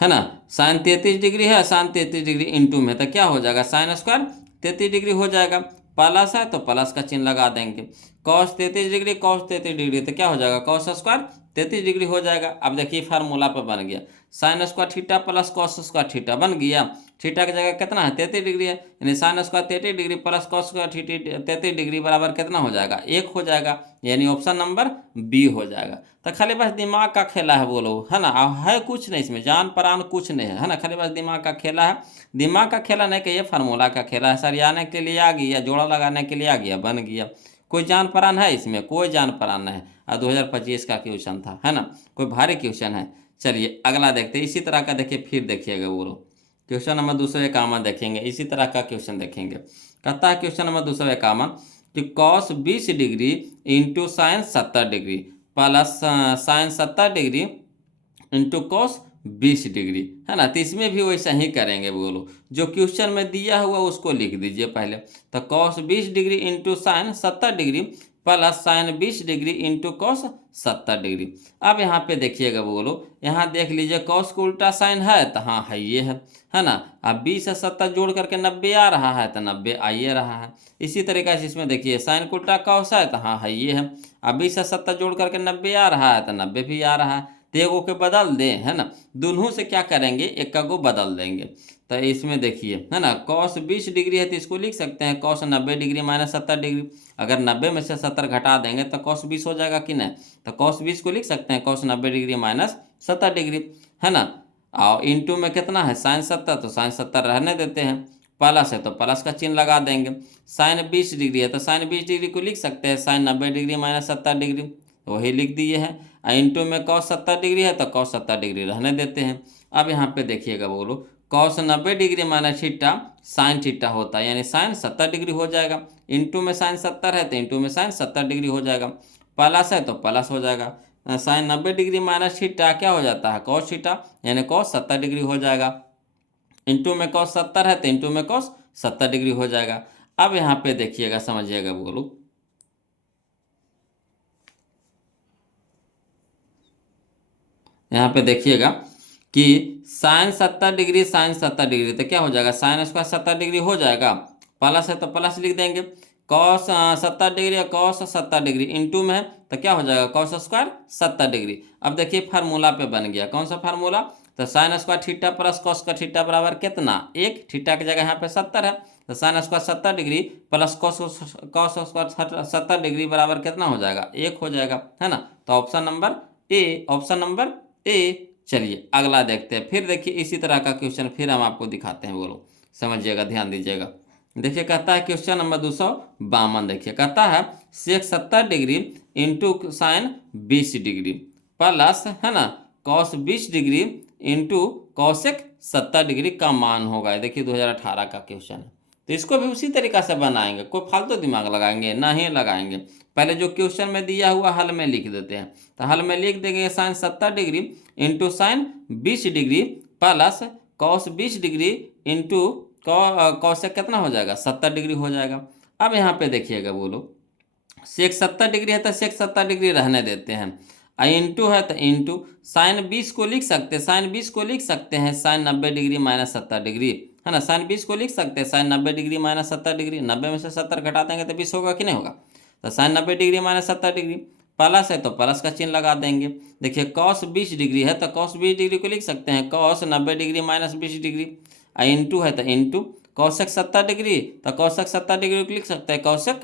है ना, साइन 33 डिग्री है, साइन 33 डिग्री इंटू में, तो क्या हो जाएगा, साइन स्क्वायर 33 डिग्री हो जाएगा। प्लस है तो प्लस का चिन्ह लगा देंगे। कॉस 33 डिग्री, कॉस 33 डिग्री, तो क्या हो जाएगा, कॉस स्क्वायर 33 डिग्री हो जाएगा। अब देखिए फार्मूला पर बन गया, sine square theta plus cos square theta बन गया। थीटा की जगह कितना है, 33 डिग्री है, यानी sine square 33 degree plus cos square 33 degree बराबर कितना हो जाएगा, 1 हो जाएगा, यानी ऑप्शन नंबर बी हो जाएगा। तो खाली बस दिमाग का खेला है बोलो, है ना, है कुछ नहीं इसमें, जान परान कुछ नहीं है ना, खाली बस दिमाग का खेला है। दिमाग का खेला नहीं कहिए, फार्मूला का खेला है, सरियाने के लिए आ गया, जोड़ा लगाने के लिए आ गया, बन गया। कोई जान परान है इसमें, कोई जान परान नहीं है। 2025 का क्वेश्चन था, है ना, कोई भारी क्वेश्चन है। चलिए अगला देखते हैं, इसी तरह का देखिए, फिर देखिएगा बोलो, क्वेश्चन नंबर 251 देखेंगे, इसी तरह का क्वेश्चन देखेंगे। कहता है क्वेश्चन नंबर 251 कि cos 20 degree into sign 70 degree plus sign 70 degree into cos 20 degree, है ना। तो इसमें भी वैसा ही करेंगे बोलो, जो क्वेश्चन में दिया हुआ उसको लिख दीजिए पहले। तो cos 20 degree into sign 70 degree plus sign 20 degree into cos 70 degree. अब यहाँ पे देखिएगा बोलो, यहाँ देख लीजिए कॉस को उल्टा साइन है तो हाँ है ये है ना। अब 20 से 70 जोड़ करके 90 आ रहा है तो 90 आइए रहा है। इसी तरीके से इसमें देखिए साइन को उल्टा कॉस है तो हाँ है ये है। अब 20 से 70 जोड़ करके 90 आ रहा है तो 90 भी आ रहा है। तो एगो के बदल दें, है ना, दोनों से क्या करेंगे, एक का को बदल देंगे। तो इसमें देखिए, है ना, कॉस 20 डिग्री है तो इसको लिख सकते हैं कॉस 90 डिग्री माइनस 70 डिग्री। अगर 90 में से 70 घटा देंगे तो कॉस 20 हो जाएगा कि नहीं, तो कॉस 20 को लिख सकते हैं कॉस 90 डिग्री माइनस 70 डिग्री, है ना। और इंटू में कितना है साइन 70, तो साइन 70 रहने देते हैं। प्लस है तो प्लस का चिन्ह लगा देंगे। साइन 20 डिग्री है तो साइन 20 डिग्री को लिख सकते हैं साइन 90 डिग्री माइनस 70 डिग्री, वही लिख दिए हैं। इंटू में कॉस 70 डिग्री है तो कॉस 70 डिग्री रहने देते हैं। अब यहाँ पे देखिएगा बोलो, cos 90 degree minus theta sine theta होता है, यानी साइन 70 डिग्री हो जाएगा। इंटू में साइन 70 है तो इंटू में साइन 70 डिग्री हो जाएगा। प्लस है तो प्लस हो जाएगा। साइन 90 डिग्री माइनस थीटा क्या हो जाता है, कॉस थीटा, यानी कॉस 70 डिग्री हो जाएगा। इंटू में कॉस 70 है तो इंटू में कॉस 70 डिग्री हो जाएगा। अब यहाँ पे देखिएगा, समझिएगा बोलो, यहाँ पे देखिएगा कि साइन 70 डिग्री साइन 70 डिग्री, तो क्या हो जाएगा, साइन स्क्वायर 70 डिग्री हो जाएगा। प्लस है तो प्लस लिख देंगे। कॉस 70 डिग्री और कॉस 70 डिग्री इंटू में है तो क्या हो जाएगा, कॉस स्क्वायर 70 डिग्री। अब देखिए फार्मूला पे बन गया, कौन सा फार्मूला, तो sine square theta plus cos का थीटा बराबर कितना, 1, थीटा की जगह यहाँ पे 70 है तो sine square 70 degree plus cos square 70 degree बराबर कितना हो जाएगा, 1 हो जाएगा, है ना। तो option number A, option number A. चलिए अगला देखते हैं, फिर देखिए इसी तरह का क्वेश्चन फिर हम आपको दिखाते हैं, बोलो समझिएगा, ध्यान दीजिएगा। देखिए कहता है क्वेश्चन नंबर 252, देखिए कहता है सेक 70 degree into sine 20 degree plus, है ना, cos 20 degree into cosec 70 degree का मान होगा। देखिए 2018 का क्वेश्चन है, तो इसको भी उसी तरीका से बनाएंगे, कोई फालतू दिमाग लगाएंगे नहीं लगाएंगे। पहले जो क्वेश्चन में दिया हुआ हल में लिख देते हैं, तो हल में लिख देंगे sine 70 degree into sine 20 degree plus cos 20 degree into cos से कितना हो जाएगा, 70 डिग्री हो जाएगा। अब यहाँ पे देखिएगा बोलो, सेक 70 डिग्री है तो सेक 70 डिग्री रहने देते हैं। इंटू है तो इंटू साइन 20 को लिख सकते हैं, साइन 20 को लिख सकते हैं साइन 90 डिग्री माइनस 70 डिग्री, है ना। साइन 20 को लिख सकते हैं साइन 90 डिग्री माइनस 70 डिग्री, 90 में से 70 घटा देंगे तो 20 होगा कि नहीं होगा। तो sine 90 degree minus 70 degree, plus है तो प्लस का चिन्ह लगा देंगे। देखिए कॉस 20 डिग्री है तो कॉस 20 डिग्री को लिख सकते हैं cos 90 degree minus 20 degree. Into है तो इंटू कॉसेक 70 डिग्री, तो कॉसेक 70 डिग्री को लिख सकते हैं कॉसेक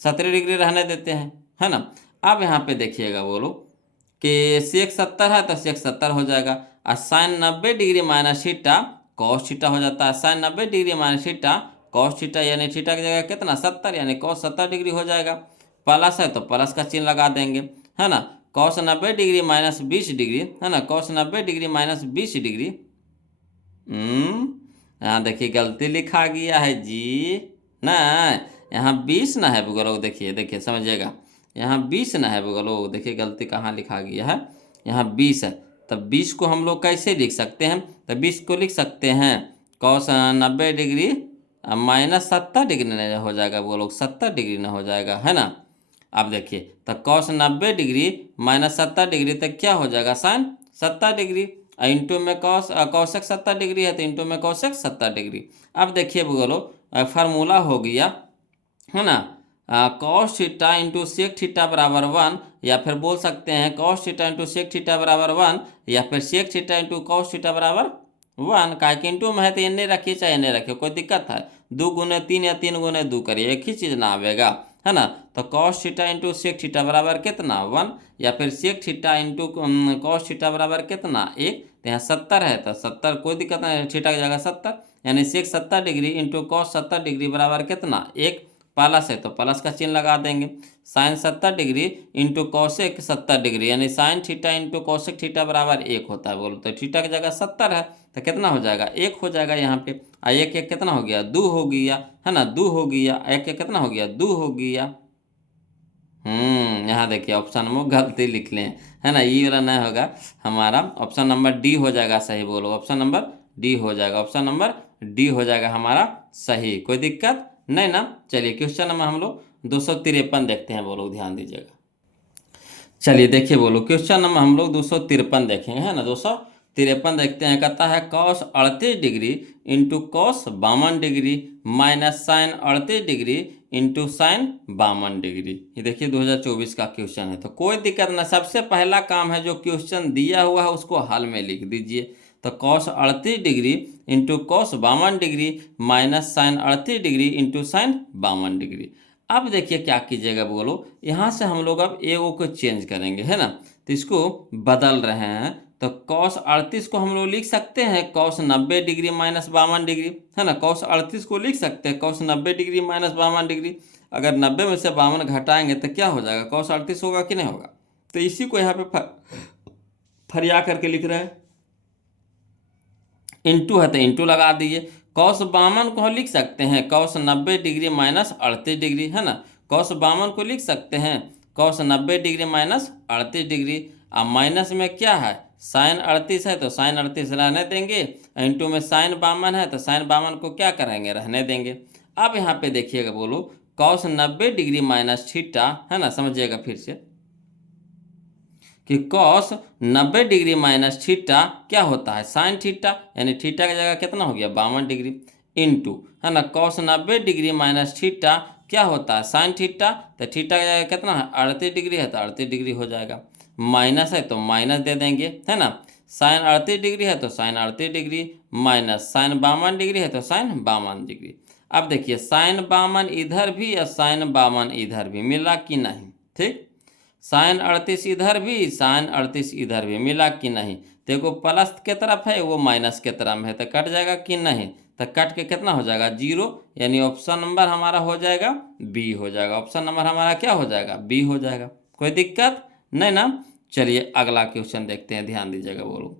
70 डिग्री रहने देते हैं, है ना। अब यहाँ पे देखिएगा बोलो कि सेक 70 है तो सेक 70 हो जाएगा, और sine 90 degree minus theta cos theta हो जाता है। Sine 90 degree minus theta cos theta, यानी थीटा की जगह कितना 70, यानी कॉस 70 डिग्री हो जाएगा। प्लस है तो प्लस का चिन्ह लगा देंगे, है ना। कॉस 90 डिग्री माइनस 20 डिग्री, है ना, कॉस 90 डिग्री माइनस 20 डिग्री। यहाँ देखिए गलती लिखा गया है जी, ना यहाँ 20 ना है बुगलो, देखिए देखिए समझिएगा, यहाँ 20 ना है बुगलो, देखिए गलती कहाँ लिखा गया है, यहाँ 20 है। तब 20 को हम लोग कैसे लिख सकते हैं, तो 20 को लिख सकते हैं कॉस 90 डिग्री माइनस 70 डिग्री न हो जाएगा, वो लोग 70 डिग्री न हो जाएगा, है ना। अब देखिए तो कॉस 90 डिग्री माइनस 70 डिग्री तक क्या हो जाएगा, साइन 70 डिग्री। इंटू में कॉसेक 70 डिग्री है तो इंटू में कॉसेक 70 डिग्री। अब देखिए बोलो फार्मूला हो गया है ना, cos theta into sec theta बराबर 1, या फिर बोल सकते हैं cos theta into sec theta बराबर 1, या फिर sec theta into cos theta बराबर 1। का कि इंटू में है तो एने रखिए चाहे एने रखिए, कोई दिक्कत है। 2 गुने 3 या 3 गुने 2 करिए, एक ही चीज़ ना आवेगा, है ना। तो cos theta into sec theta बराबर कितना 1, या फिर sec theta into cos theta बराबर कितना 1। तो यहाँ 70 है तो 70, कोई दिक्कत नहीं, थीटा की जगह 70, यानी सेक 70 डिग्री इंटू कॉस 70 डिग्री बराबर कितना 1। प्लस है तो प्लस का चिन्ह लगा देंगे। Sine 70 degree into cosec 70 degree, यानी sine theta into cosec theta बराबर 1 होता है। बोलो तो थीटा की जगह 70 है तो कितना हो जाएगा 1 हो जाएगा यहाँ पे। एक एक कितना हो गया 2 हो गया, है ना, 2 हो गया। एक एक कितना हो गया 2 हो गया। यहाँ देखिए ऑप्शन में गलती लिख लें, है ना, ये वाला नहीं होगा हमारा, ऑप्शन नंबर डी हो जाएगा सही। बोलो ऑप्शन नंबर डी हो जाएगा, ऑप्शन नंबर डी हो जाएगा हमारा सही, कोई दिक्कत नहीं ना। चलिए क्वेश्चन नंबर हम लोग 253 देखते हैं, बोलो ध्यान दीजिएगा। चलिए देखिए बोलो क्वेश्चन नंबर हम लोग 253 देखेंगे, है ना। 253 देखते हैं, कहता है cos 38 degree into cos 52 degree minus sine 38 degree into sine 52 degree. ये देखिए 2024 का क्वेश्चन है, तो कोई दिक्कत ना। सबसे पहला काम है जो क्वेश्चन दिया हुआ है उसको हल में लिख दीजिए। तो cos 38 degree into cos 52 degree minus sine 38 degree into sine 52 degree. अब देखिए क्या कीजिएगा, बोलो यहाँ से हम लोग अब ए ओ को चेंज करेंगे, है ना। तो इसको बदल रहे हैं, तो कॉस 38 को हम लोग लिख सकते हैं कॉस 90 डिग्री माइनस 52 डिग्री, है ना। कॉस 38 को लिख सकते हैं कॉस 90 डिग्री माइनस 52 डिग्री। अगर 90 में से 52 घटाएंगे तो क्या हो जाएगा, कॉस 38 होगा कि नहीं होगा। तो इसी को यहाँ पे फरिया करके लिख रहे हैं। इंटू है तो इंटू लगा दीजिए। कॉस 52 को लिख सकते हैं कॉस 90 डिग्री माइनस 38 डिग्री, है ना। कॉस 52 को लिख सकते हैं कॉस 90 डिग्री माइनस 38 डिग्री। अब माइनस में क्या है, साइन 38 है तो साइन 38 रहने देंगे, इंटू में साइन 52 है तो साइन 52 को क्या करेंगे, रहने देंगे। अब यहाँ पे देखिएगा, बोलो कॉस 90 डिग्री माइनस थीटा, है ना, समझिएगा फिर से कि कॉस 90 डिग्री माइनस थीटा क्या होता है, साइन थीटा, यानी थीटा की जगह कितना हो गया 52 डिग्री, इंटू, है ना, कॉस 90 डिग्री माइनस थीटा क्या होता है साइन थीटा, तो थीटा की जगह कितना है 38 डिग्री है तो 38 डिग्री हो जाएगा। माइनस है तो माइनस दे देंगे, है ना। साइन 38 डिग्री है तो sine 38 degree minus sine 52 degree है तो साइन 52 डिग्री। अब देखिए साइन 52 इधर भी या साइन 52 इधर भी मिला कि नहीं, ठीक। साइन 38 इधर भी, साइन 38 इधर भी मिला कि नहीं। देखो प्लस के तरफ है वो माइनस के तरफ है तो कट जाएगा कि नहीं, तो कट के कितना हो जाएगा 0, यानी ऑप्शन नंबर हमारा हो जाएगा बी हो जाएगा। ऑप्शन नंबर हमारा क्या हो जाएगा, बी हो जाएगा, कोई दिक्कत नहीं ना। चलिए अगला क्वेश्चन देखते हैं, ध्यान दीजिएगा। बोलो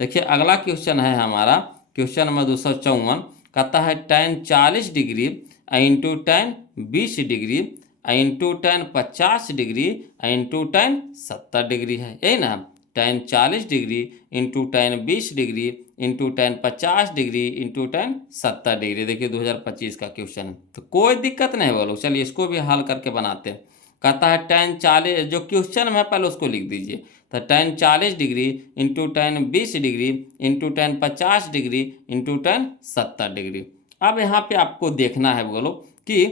देखिए अगला क्वेश्चन है हमारा क्वेश्चन नंबर 254, कहता है tan 40 degree into tan 20 degree into tan 50 degree into tan 70 degree है, यही ना। tan 40 degree into tan 20 degree into tan 50 degree into tan 70 degree. देखिए 2025 का क्वेश्चन है, तो कोई दिक्कत नहीं बोलो। चलिए इसको भी हल करके बनाते हैं। कहता है tan 40, जो क्वेश्चन है पहले उसको लिख दीजिए। तो tan 40 degree into tan 20 degree into tan 50 degree into tan 70 degree. अब यहाँ पे आपको देखना है, बोलो कि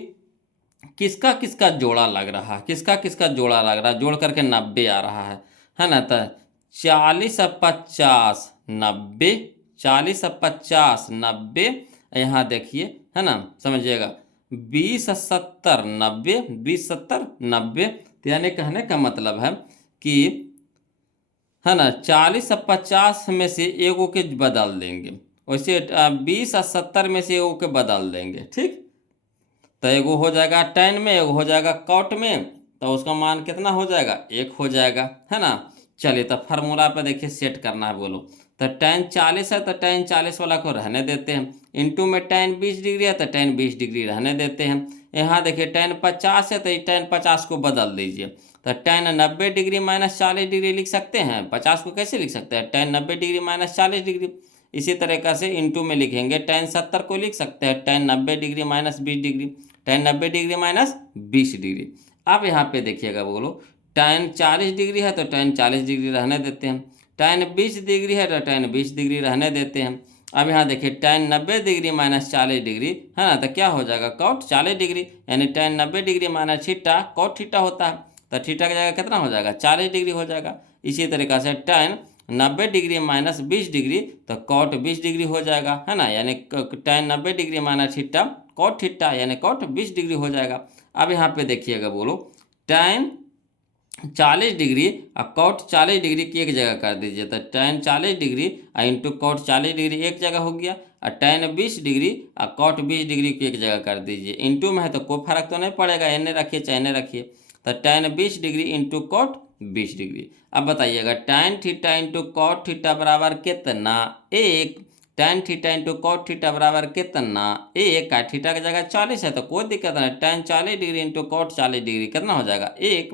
किसका किसका जोड़ा लग रहा है, किसका किसका जोड़ा लग रहा है, जोड़ करके 90 आ रहा है ना। तो 40 और 50 90, 40 और 50 90, यहाँ देखिए, है ना, समझिएगा 20 और 70 90, 20 70 90। तो यानी कहने का मतलब है कि, है ना, 40 और 50 में से एगो के बदल देंगे, वैसे 20 और 70 में से एगो के बदल देंगे, ठीक। तो एगो हो जाएगा tan में, एगो हो जाएगा cot में, तो उसका मान कितना हो जाएगा 1 हो जाएगा, है ना। चलिए तो फार्मूला पे देखिए सेट करना है। बोलो तो tan 40 है तो tan 40 वाला को रहने देते हैं, इंटू में tan 20 डिग्री है तो tan 20 डिग्री रहने देते हैं। यहाँ देखिए tan 50 है तो tan 50 को बदल दीजिए। तो tan 90 डिग्री माइनस 40 डिग्री लिख सकते हैं, 50 को कैसे लिख सकते हैं tan 90 डिग्री माइनस 40 डिग्री। इसी तरीक़ा से इंटू में लिखेंगे tan 70 को लिख सकते हैं tan 90 degree minus 20 degree, tan 90 degree minus 20 degree. अब यहाँ पे देखिएगा बोलो, tan 40 डिग्री है तो tan 40 डिग्री रहने देते हैं, tan 20 डिग्री है तो tan 20 डिग्री रहने देते हैं। अब यहाँ देखिए tan 90 डिग्री माइनस 40 डिग्री है ना, तो क्या हो जाएगा cot 40 डिग्री, यानी tan 90 degree minus theta cot theta होता है, तो थीटा की जगह कितना हो जाएगा 40 डिग्री हो जाएगा। इसी तरीक़ा से tan 90 डिग्री माइनस 20 डिग्री तो cot 20 डिग्री हो जाएगा, है ना, यानी tan 90 degree minus theta cot theta यानी cot 20 डिग्री हो जाएगा। अब यहाँ पे देखिएगा बोलो, tan 40 डिग्री और cot 40 डिग्री की एक जगह कर दीजिए, तो tan 40 degree into cot 40 degree एक जगह हो गया, और tan 20 डिग्री और cot 20 डिग्री की एक जगह कर दीजिए। इंटू में है तो कोई फर्क तो नहीं पड़ेगा, एने रखिए चाहे एने रखिए, तो tan 20 degree into cot 20 degree. अब बताइएगा tan theta into cot theta बराबर कितना, 1। tan theta into cot theta बराबर कितना, 1। का थीटा की जगह 40 है तो कोई दिक्कत नहीं, tan 40 degree into cot 40 degree कितना हो जाएगा 1,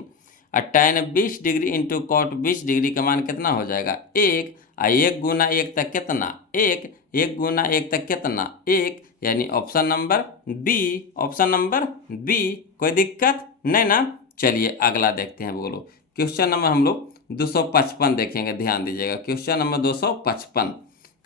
और tan 20 degree into cot 20 degree का मान कितना हो जाएगा 1, और 1 गुना 1 तक कितना 1, 1 गुना 1 तक कितना 1, यानी option number B, option number B. कोई दिक्कत नहीं ना। चलिए अगला देखते हैं, बोलो क्वेश्चन नंबर हम लोग 255 देखेंगे, ध्यान दीजिएगा। क्वेश्चन नंबर 255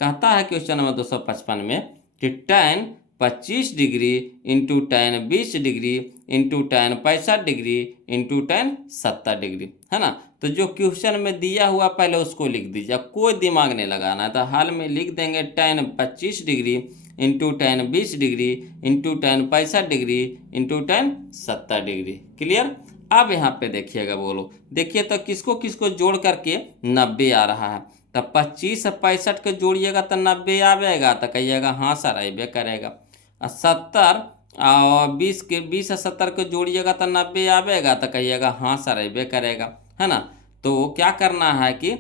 कहता है, क्वेश्चन नंबर 255 में कि tan 25 degree into tan 20 degree into tan 65 degree into tan 70 degree, है ना। तो जो क्वेश्चन में दिया हुआ पहले उसको लिख दीजिए, कोई दिमाग नहीं लगाना है, तो हाल में लिख देंगे tan 25 degree into tan 20 degree into tan 65 degree into tan 70 degree. Clear. अब यहाँ पे देखिएगा, बोलो देखिए तो किसको किसको जोड़ करके 90 आ रहा है, तो 25 और 65 को जोड़िएगा तो 90 आएगा, तो कहिएगा हाँ सर अबे करेगा। 70 और 20 और 70 को जोड़िएगा तो 90 आएगा, तो कहिएगा हाँ सर अबे करेगा, है ना। तो क्या करना है कि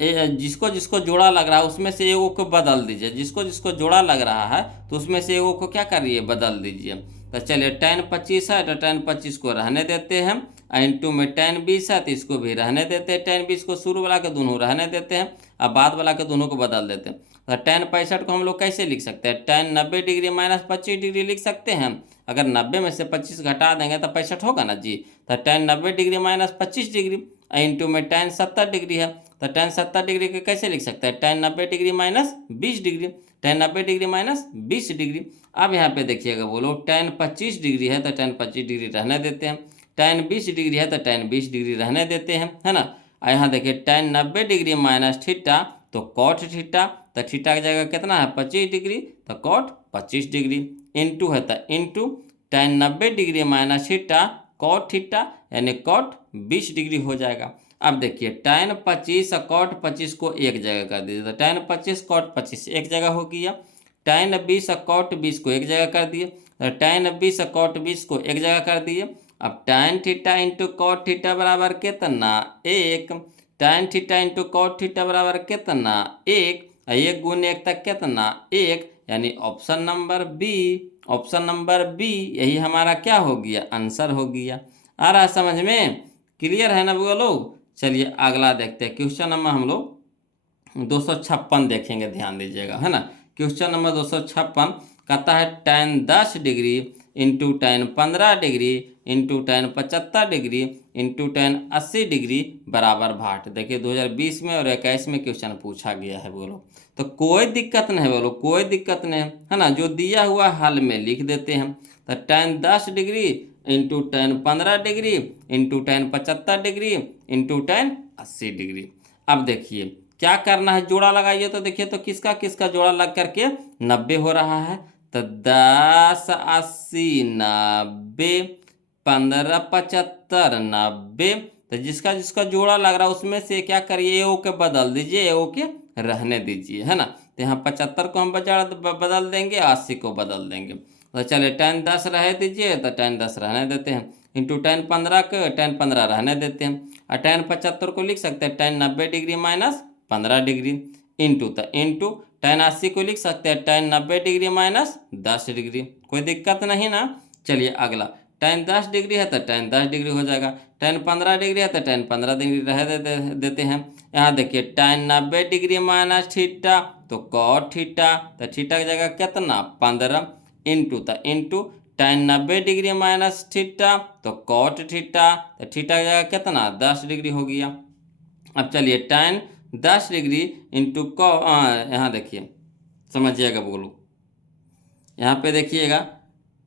जिसको जिसको जोड़ा लग रहा है उसमें से एगो को बदल दीजिए, जिसको जिसको जोड़ा लग रहा है तो उसमें से एगो को क्या करिए बदल दीजिए। तो चलिए tan 25 है तो tan 25 को रहने देते हैं, इंटू में tan 20 है तो इसको भी रहने देते हैं, tan 20 को शुरू वाला के दोनों रहने देते हैं, अब बाद वाला के दोनों को बदल देते हैं। तो tan 65 को हम लोग कैसे लिख सकते हैं, tan 90 डिग्री माइनस 25 डिग्री लिख सकते हैं। अगर 90 में से 25 घटा देंगे तो 65 होगा ना जी, तो tan 90 degree minus 25 degree into में tan 70 डिग्री है, तो tan 70 डिग्री के कैसे लिख सकते हैं, tan 90 degree minus 20 degree, tan 90 degree minus 20 degree. अब यहाँ पे देखिएगा, बोलो tan 25 डिग्री है तो tan 25 डिग्री रहने देते हैं, tan 20 डिग्री है तो tan 20 डिग्री रहने देते हैं, है ना। और यहाँ देखिए tan 90 डिग्री माइनस थीटा तो cot थीटा, तो थीटा की जगह कितना है 25 डिग्री, तो cot 25 डिग्री, इंटू है तो into tan 90 degree minus theta cot theta यानी cot 20 डिग्री हो जाएगा। अब देखिए tan 25 और cot 25 को एक जगह कर दीजिए, तो tan 25 cot 25 एक जगह हो गया, tan 20 और cot 20 को एक जगह कर दिए, तो tan 20 और cot 20 को एक जगह कर दिए। अब tan theta into cot theta बराबर कितना 1, tan theta into cot theta बराबर कितना 1, 1 गुने 1 तक कितना 1, यानी option number B, option number B यही हमारा क्या हो गया आंसर हो गया। आ रहा समझ में, क्लियर है ना बोलो। चलिए अगला देखते हैं, क्वेश्चन नंबर हम लोग 256 देखेंगे, ध्यान दीजिएगा, है ना। क्वेश्चन नंबर 256 कहता है tan 10 degree into tan 15 degree into tan 75 degree into tan 80 degree बराबर भाट। देखिए 2020 में और 21 में क्वेश्चन पूछा गया है, बोलो तो कोई दिक्कत नहीं है, बोलो कोई दिक्कत नहीं है ना, जो दिया हुआ हाल में लिख देते हैं। तो tan 10 degree into tan 15 degree into tan 75 degree into tan 80 degree. अब देखिए क्या करना है, जोड़ा लगाइए, तो देखिए तो किसका किसका जोड़ा लग करके 90 हो रहा है, तो 10 80 90 15 75 90, तो जिसका जिसका जोड़ा लग रहा है उसमें से क्या करिए ओ के बदल दीजिए, ओ के रहने दीजिए, है ना। तो यहाँ 75 को हम बदल देंगे, 80 को बदल देंगे। तो चलिए tan 10 रह दीजिए, तो tan 10 रहने देते हैं, इंटू tan 15 को tan 15 रहने देते हैं, और tan 75 को लिख सकते हैं tan 90 degree minus 15 degree, into तो इंटू tan 80 को लिख सकते हैं tan 90 डिग्री माइनस 10 डिग्री। कोई दिक्कत नहीं ना। चलिए अगला tan 10 डिग्री है तो tan 10 डिग्री हो जाएगा, tan 15 डिग्री है तो tan 15 डिग्री रह देते हैं। यहाँ देखिए tan 90 डिग्री माइनस थीटा तो cot थीटा, तो थीटा की जगह कितना 15, इंटू तो into tan 90 degree minus theta तो cot थीटा, तो थीटा की जगह कितना 10 डिग्री हो गया। अब चलिए tan 10 डिग्री इंटू यहाँ देखिए समझिएगा बोलो, यहाँ पे देखिएगा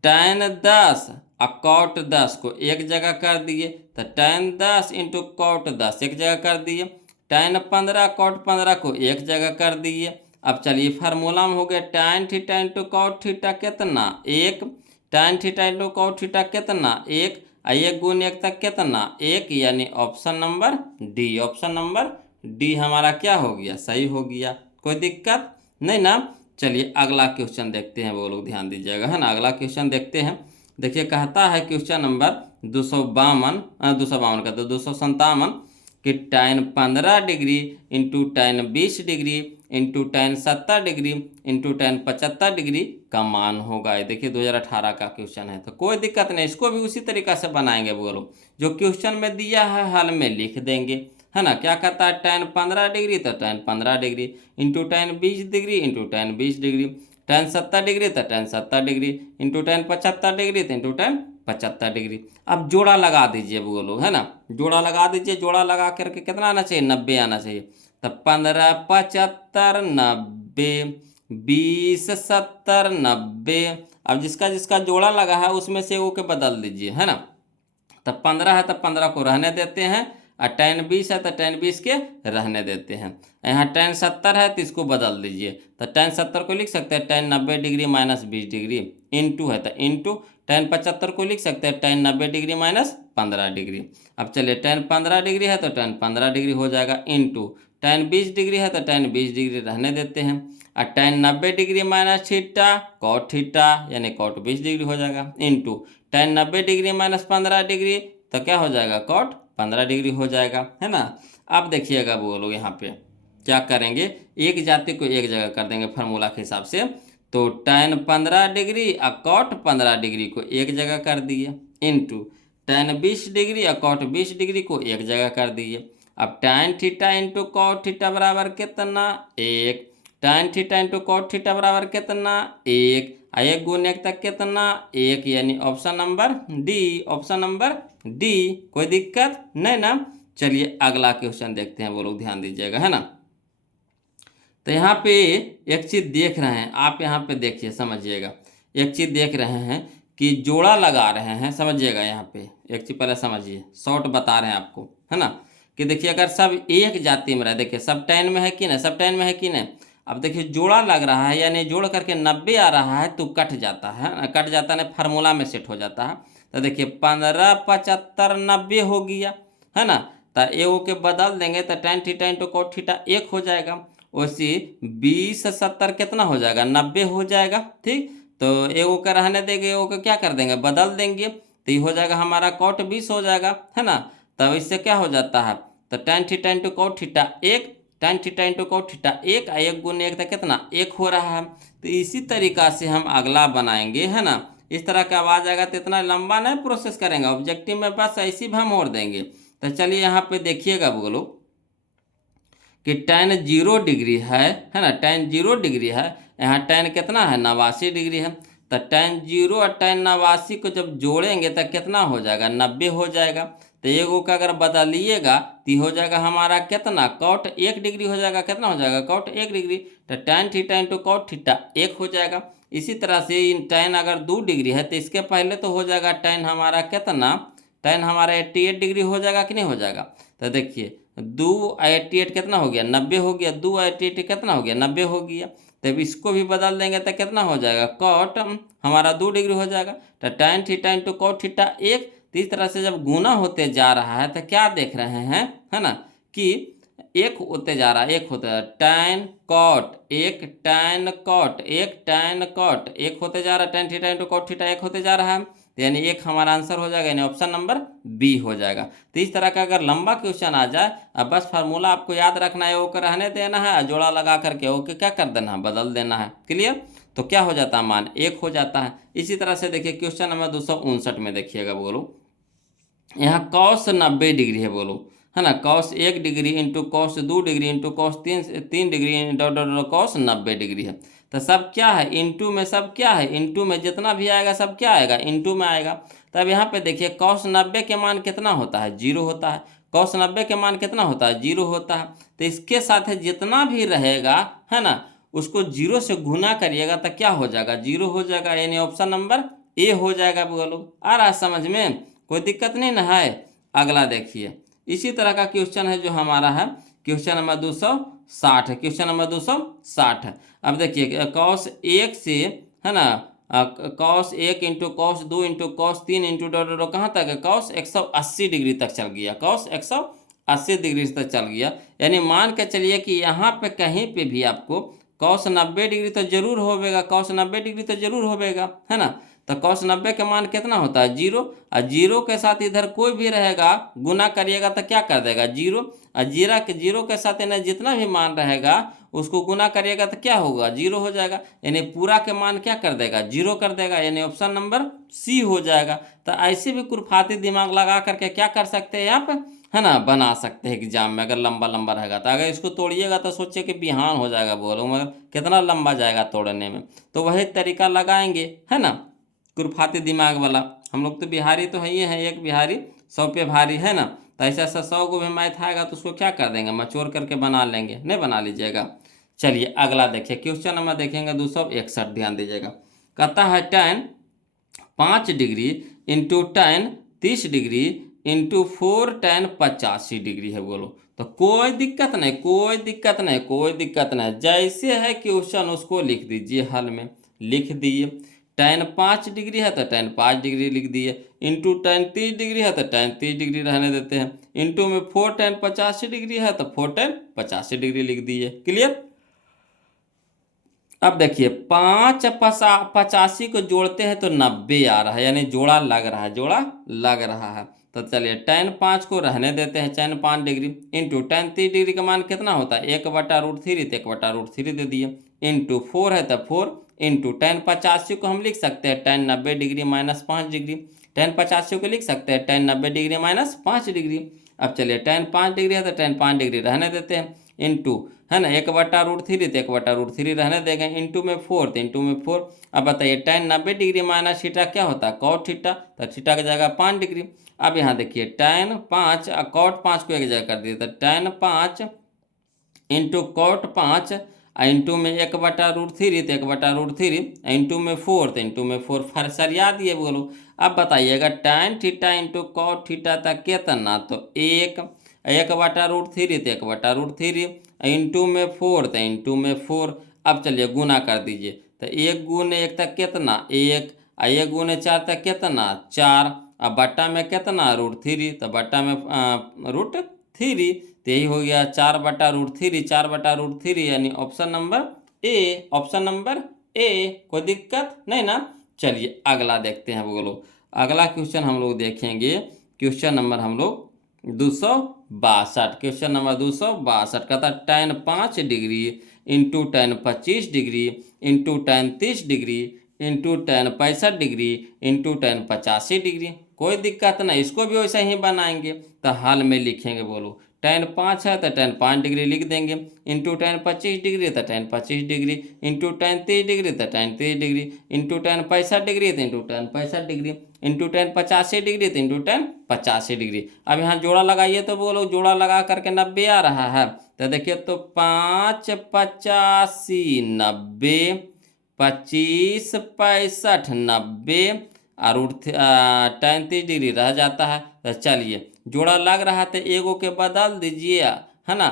tan 10 और cot 10 को एक जगह कर दिए, तो tan 10 इंटू cot 10 एक जगह कर दिए, tan 15 cot 15 को एक जगह कर दिए। अब चलिए फार्मूला में हो गया tan theta into cot theta कितना 1, tan theta into cot theta कितना 1, एक गुण 1 तक कितना 1, यानी option number D, option number D हमारा क्या हो गया, सही हो गया। कोई दिक्कत नहीं ना। चलिए अगला क्वेश्चन देखते हैं, वो लोग ध्यान दीजिएगा, है ना। अगला क्वेश्चन देखते हैं। देखिए कहता है क्वेश्चन नंबर 252 का तो 257 कि tan 15 degree into tan 20 degree into tan 70 degree into tan 75 degree का मान होगा। ये देखिए 2018 का क्वेश्चन है, तो कोई दिक्कत नहीं, इसको भी उसी तरीका से बनाएंगे। बोलो जो क्वेश्चन में दिया है हाल में लिख देंगे, है ना। क्या कहता है tan 15 डिग्री तो tan 15 degree into tan 20 degree into tan 20 degree, tan 70 degree तो tan 70 degree into tan 75 degree तो इंटू tan 75 डिग्री। अब जोड़ा लगा दीजिए बोलो, है ना, जोड़ा लगा दीजिए। जोड़ा लगा करके कितना आना चाहिए 90 आना चाहिए। तो 15 75 90 20 70 90। अब जिसका जिसका जोड़ा लगा है उसमें से वो के बदल दीजिए, है ना। तो 15 है तो 15 को रहने देते हैं, और tan 20 है तो tan 20 के रहने देते हैं। यहाँ tan 70 है तो इसको बदल दीजिए, तो tan 70 को लिख सकते हैं tan 90 degree minus 20 degree, into है तो इंटू tan 75 को लिख सकते हैं tan 90 डिग्री माइनस 15 डिग्री। अब चलिए tan 15 डिग्री है तो tan 15 डिग्री हो जाएगा, इंटू tan 20 डिग्री है तो tan 20 डिग्री रहने देते हैं, और tan 90 degree minus theta cot theta यानी cot 20 डिग्री हो जाएगा, into tan 90 degree minus 15 degree तो क्या हो जाएगा cot 15 डिग्री हो जाएगा, है ना। अब देखिएगा वो लोग यहाँ पे क्या करेंगे, एक जाति को एक जगह कर देंगे फार्मूला के हिसाब से। तो tan 15 डिग्री और cot 15 डिग्री को एक जगह कर दिए, इंटू tan 20 डिग्री और cot 20 डिग्री को एक जगह कर दिए। अब tan theta into cot theta बराबर कितना 1, tan theta into cot theta बराबर कितना 1, एक गुण 1 तक कितना 1, यानी option number D, option number D. कोई दिक्कत नहीं ना। चलिए अगला क्वेश्चन देखते हैं, वो लोग ध्यान दीजिएगा, है ना। तो यहाँ पे एक चीज़ देख रहे हैं आप, यहाँ पे देखिए समझिएगा, एक चीज़ देख रहे हैं कि जोड़ा लगा रहे हैं, समझिएगा। यहाँ पे एक चीज़ पहले समझिए, शॉर्ट बता रहे हैं आपको, है ना, कि देखिए अगर सब एक जाति में रहे, देखिए सब tan में है कि नहीं, सब tan में है कि नहीं। अब देखिए जोड़ा लग रहा है, यानी जोड़ करके 90 आ रहा है तो कट जाता है, कट जाता है फार्मूला में सेट हो जाता है। तो देखिए 15 75 90 हो गया, है ना। तो एगो के बदल देंगे तो tan theta into cot theta 1 हो जाएगा। वैसे 20 70 कितना हो जाएगा 90 हो जाएगा, ठीक। तो एगो का रहने देंगे, एगो का क्या कर देंगे बदल देंगे, तो ये हो जाएगा हमारा cot 20 हो जाएगा, है ना। तब इससे क्या हो जाता है, तो tan theta into cot theta 1, tan theta into cot theta 1, एक गुण 1 तक कितना 1 हो रहा है। तो इसी तरीका से हम अगला बनाएंगे, है ना। इस तरह का आवाज आएगा तो इतना लंबा नहीं प्रोसेस करेंगे, ऑब्जेक्टिव में बस ऐसी भी हम मोड़ देंगे। तो चलिए यहाँ पे देखिएगा बोलो कि tan 0 डिग्री है ना, tan 0 डिग्री है, यहाँ tan कितना है 89 डिग्री है। तो tan 0 और tan 89 को जब जोड़ेंगे तो कितना हो जाएगा 90 हो जाएगा। तो एगो का अगर बदलिएगा तो हो जाएगा हमारा कितना cot 1 डिग्री हो जाएगा, कितना हो जाएगा cot 1 डिग्री। तो tan theta into cot theta 1 हो जाएगा। इसी तरह से tan अगर 2 डिग्री है तो इसके पहले तो हो जाएगा tan हमारा कितना, tan हमारा 88 डिग्री हो जाएगा कि नहीं हो जाएगा। तो देखिए 2 88 कितना हो गया 90 हो गया, 2 88 कितना हो गया 90 हो गया। तब इसको भी बदल देंगे तो कितना हो जाएगा cot हमारा 2 डिग्री हो जाएगा। तो tan theta into cot theta 1। तो इस तरह से जब गुना होते जा रहा है तो क्या देख रहे हैं, है ना, कि एक होते जा रहा है, एक होता है tan cot 1 tan cot 1 tan cot 1 होते जा रहा है, tan theta into cot theta 1 होते जा रहा है, यानी एक हमारा आंसर हो जाएगा, यानी ऑप्शन नंबर बी हो जाएगा। तो इस तरह का अगर लंबा क्वेश्चन आ जाए, अब बस फार्मूला आपको याद रखना है, वो को रहने देना है, जोड़ा लगा करके ओके क्या कर देना है बदल देना है, क्लियर। तो क्या हो जाता है मान 1 हो जाता है। इसी तरह से देखिए क्वेश्चन नंबर 259 में देखिएगा, बोलो यहाँ cos 90 डिग्री है, बोलो, है ना, cos 1 degree into cos 2 degree into cos 3 degree cos 90 degree है। तो सब क्या है, इनटू में सब क्या है, इनटू में जितना भी आएगा सब क्या आएगा, इनटू में आएगा। तब यहाँ पे देखिए cos 90 के मान कितना होता है, 0 होता है। cos 90 के मान कितना होता है, 0 होता है। तो इसके साथ जितना भी रहेगा है ना, उसको 0 से गुना करिएगा तो क्या हो जाएगा, 0 हो जाएगा, यानी ऑप्शन नंबर ए हो जाएगा। बोलो आ रहा है समझ में, कोई दिक्कत नहीं ना है। अगला देखिए, इसी तरह का क्वेश्चन है जो हमारा है क्वेश्चन नंबर 260 है, क्वेश्चन नंबर 260 है। अब देखिए cos 1 से है ना, cos 1 into cos 2 into cos 3 into dot कहाँ तक है, cos 180 डिग्री तक चल गया, cos 180 डिग्री तक चल गया। यानी मान के चलिए कि यहाँ पे कहीं पे भी आपको cos 90 डिग्री तो जरूर होगा, cos 90 डिग्री तो जरूर होगा, है ना। तो cos 90 के मान कितना होता है, 0। और 0 के साथ इधर कोई भी रहेगा गुना करिएगा तो क्या कर देगा, 0। और 0 के साथ यानी जितना भी मान रहेगा उसको गुना करिएगा तो क्या होगा, 0 हो जाएगा। यानी पूरा के मान क्या कर देगा, 0 कर देगा, यानी ऑप्शन नंबर सी हो जाएगा। तो ऐसे भी कुरफाती दिमाग लगा करके क्या कर सकते हैं आप, है ना, बना सकते हैं एग्जाम में। अगर लंबा लंबा रहेगा तो अगर इसको तोड़िएगा तो सोचिए कि बिहान हो जाएगा, बोलो मगर कितना लंबा जाएगा तोड़ने में। तो वही तरीका लगाएंगे, है ना, कुरफाती दिमाग वाला। हम लोग तो बिहारी तो है ही है, एक बिहारी 100 पे भारी, है ना। तो ऐसा ऐसा 100 को भी मैथ आएगा तो उसको क्या कर देंगे, मचोर करके बना लेंगे, नहीं बना लीजिएगा। चलिए अगला देखिए, क्वेश्चन नंबर देखेंगे 261, ध्यान दीजिएगा। कहता है tan 5 degree into tan 30 degree into 4 tan 85 degree है। बोलो तो कोई दिक्कत नहीं, कोई दिक्कत नहीं, कोई दिक्कत नहीं, जैसे है क्वेश्चन उसको लिख दीजिए, हल में लिख दिए। tan 5 डिग्री है तो tan 5 डिग्री लिख दिए, इंटू tan 30 डिग्री है तो tan 30 डिग्री रहने देते हैं, इंटू में 4 tan 85 डिग्री है तो 4 tan 85 डिग्री लिख दिए। क्लियर। अब देखिए 85 को जोड़ते हैं तो 90 आ रहा है, यानी जोड़ा लग रहा है, जोड़ा लग रहा है। तो चलिए tan 5 को रहने देते हैं, tan 5 degree into tan 30 degree का मान कितना होता है, 1/√3, तो 1/√3 दे दिए, इंटू 4 है तो 4, इंटू tan 85 को हम लिख सकते हैं tan 90 degree minus 5 degree, tan 85 को लिख सकते हैं tan 90 डिग्री माइनस 5 डिग्री। अब चलिए tan 5 डिग्री है तो tan 5 डिग्री रहने देते हैं, इंटू है ना 1/√3, तो 1/√3 रहने देंगे, इंटू में 4, तो इंटू में 4। अब बताइए tan 90 डिग्री माइनस थीटा क्या होता है, cot थीटा, तो थीटा की जगह 5 डिग्री। अब यहाँ देखिए tan 5 cot 5 को एक जगह कर दिए, तो tan 5 इंटू cot 5 इंटू में 1/√3, तो 1/√3, इंटू में 4, तो इंटू में 4 फर सरिया दिए। बोलो अब बताइएगा tan theta into cot theta तक कितना, तो 1/√3, तो 1/√3, इंटू में 4, तो इंटू में 4। अब चलिए गुना कर दीजिए, तो 1 गुने 1 तक कितना 1, 1 गुने 4 तक कितना 4, अब बट्टा में कितना √3, तो बट्टा में √3, तो यही हो गया 4/√3, 4/√3, यानी option number A, option number A. कोई दिक्कत नहीं ना। चलिए अगला देखते हैं। बोलो अगला क्वेश्चन हम लोग देखेंगे, क्वेश्चन नंबर हम लोग 262, क्वेश्चन नंबर 262 का था tan 5 degree into tan 25 degree into tan 30 degree into tan 65 degree into tan 85 degree. कोई दिक्कत नहीं, इसको भी वैसे ही बनाएंगे, तो हाल में लिखेंगे। बोलो tan 5 है तो tan 5 डिग्री लिख देंगे, इंटू tan 25 डिग्री तो tan 25 degree, into tan 30 degree तो tan 30 degree, into tan 65 degree तो into tan 65 degree, into tan 85 degree तो इंटू tan 85 डिग्री। अब यहाँ जोड़ा लगाइए, तो बोलो जोड़ा लगा करके 90 आ रहा है। तो देखिए तो 5 85 90, 25 65 90 और tan 30 डिग्री रह जाता है। तो चलिए जोड़ा लग रहा है तो एगो के बदल दीजिए, है ना,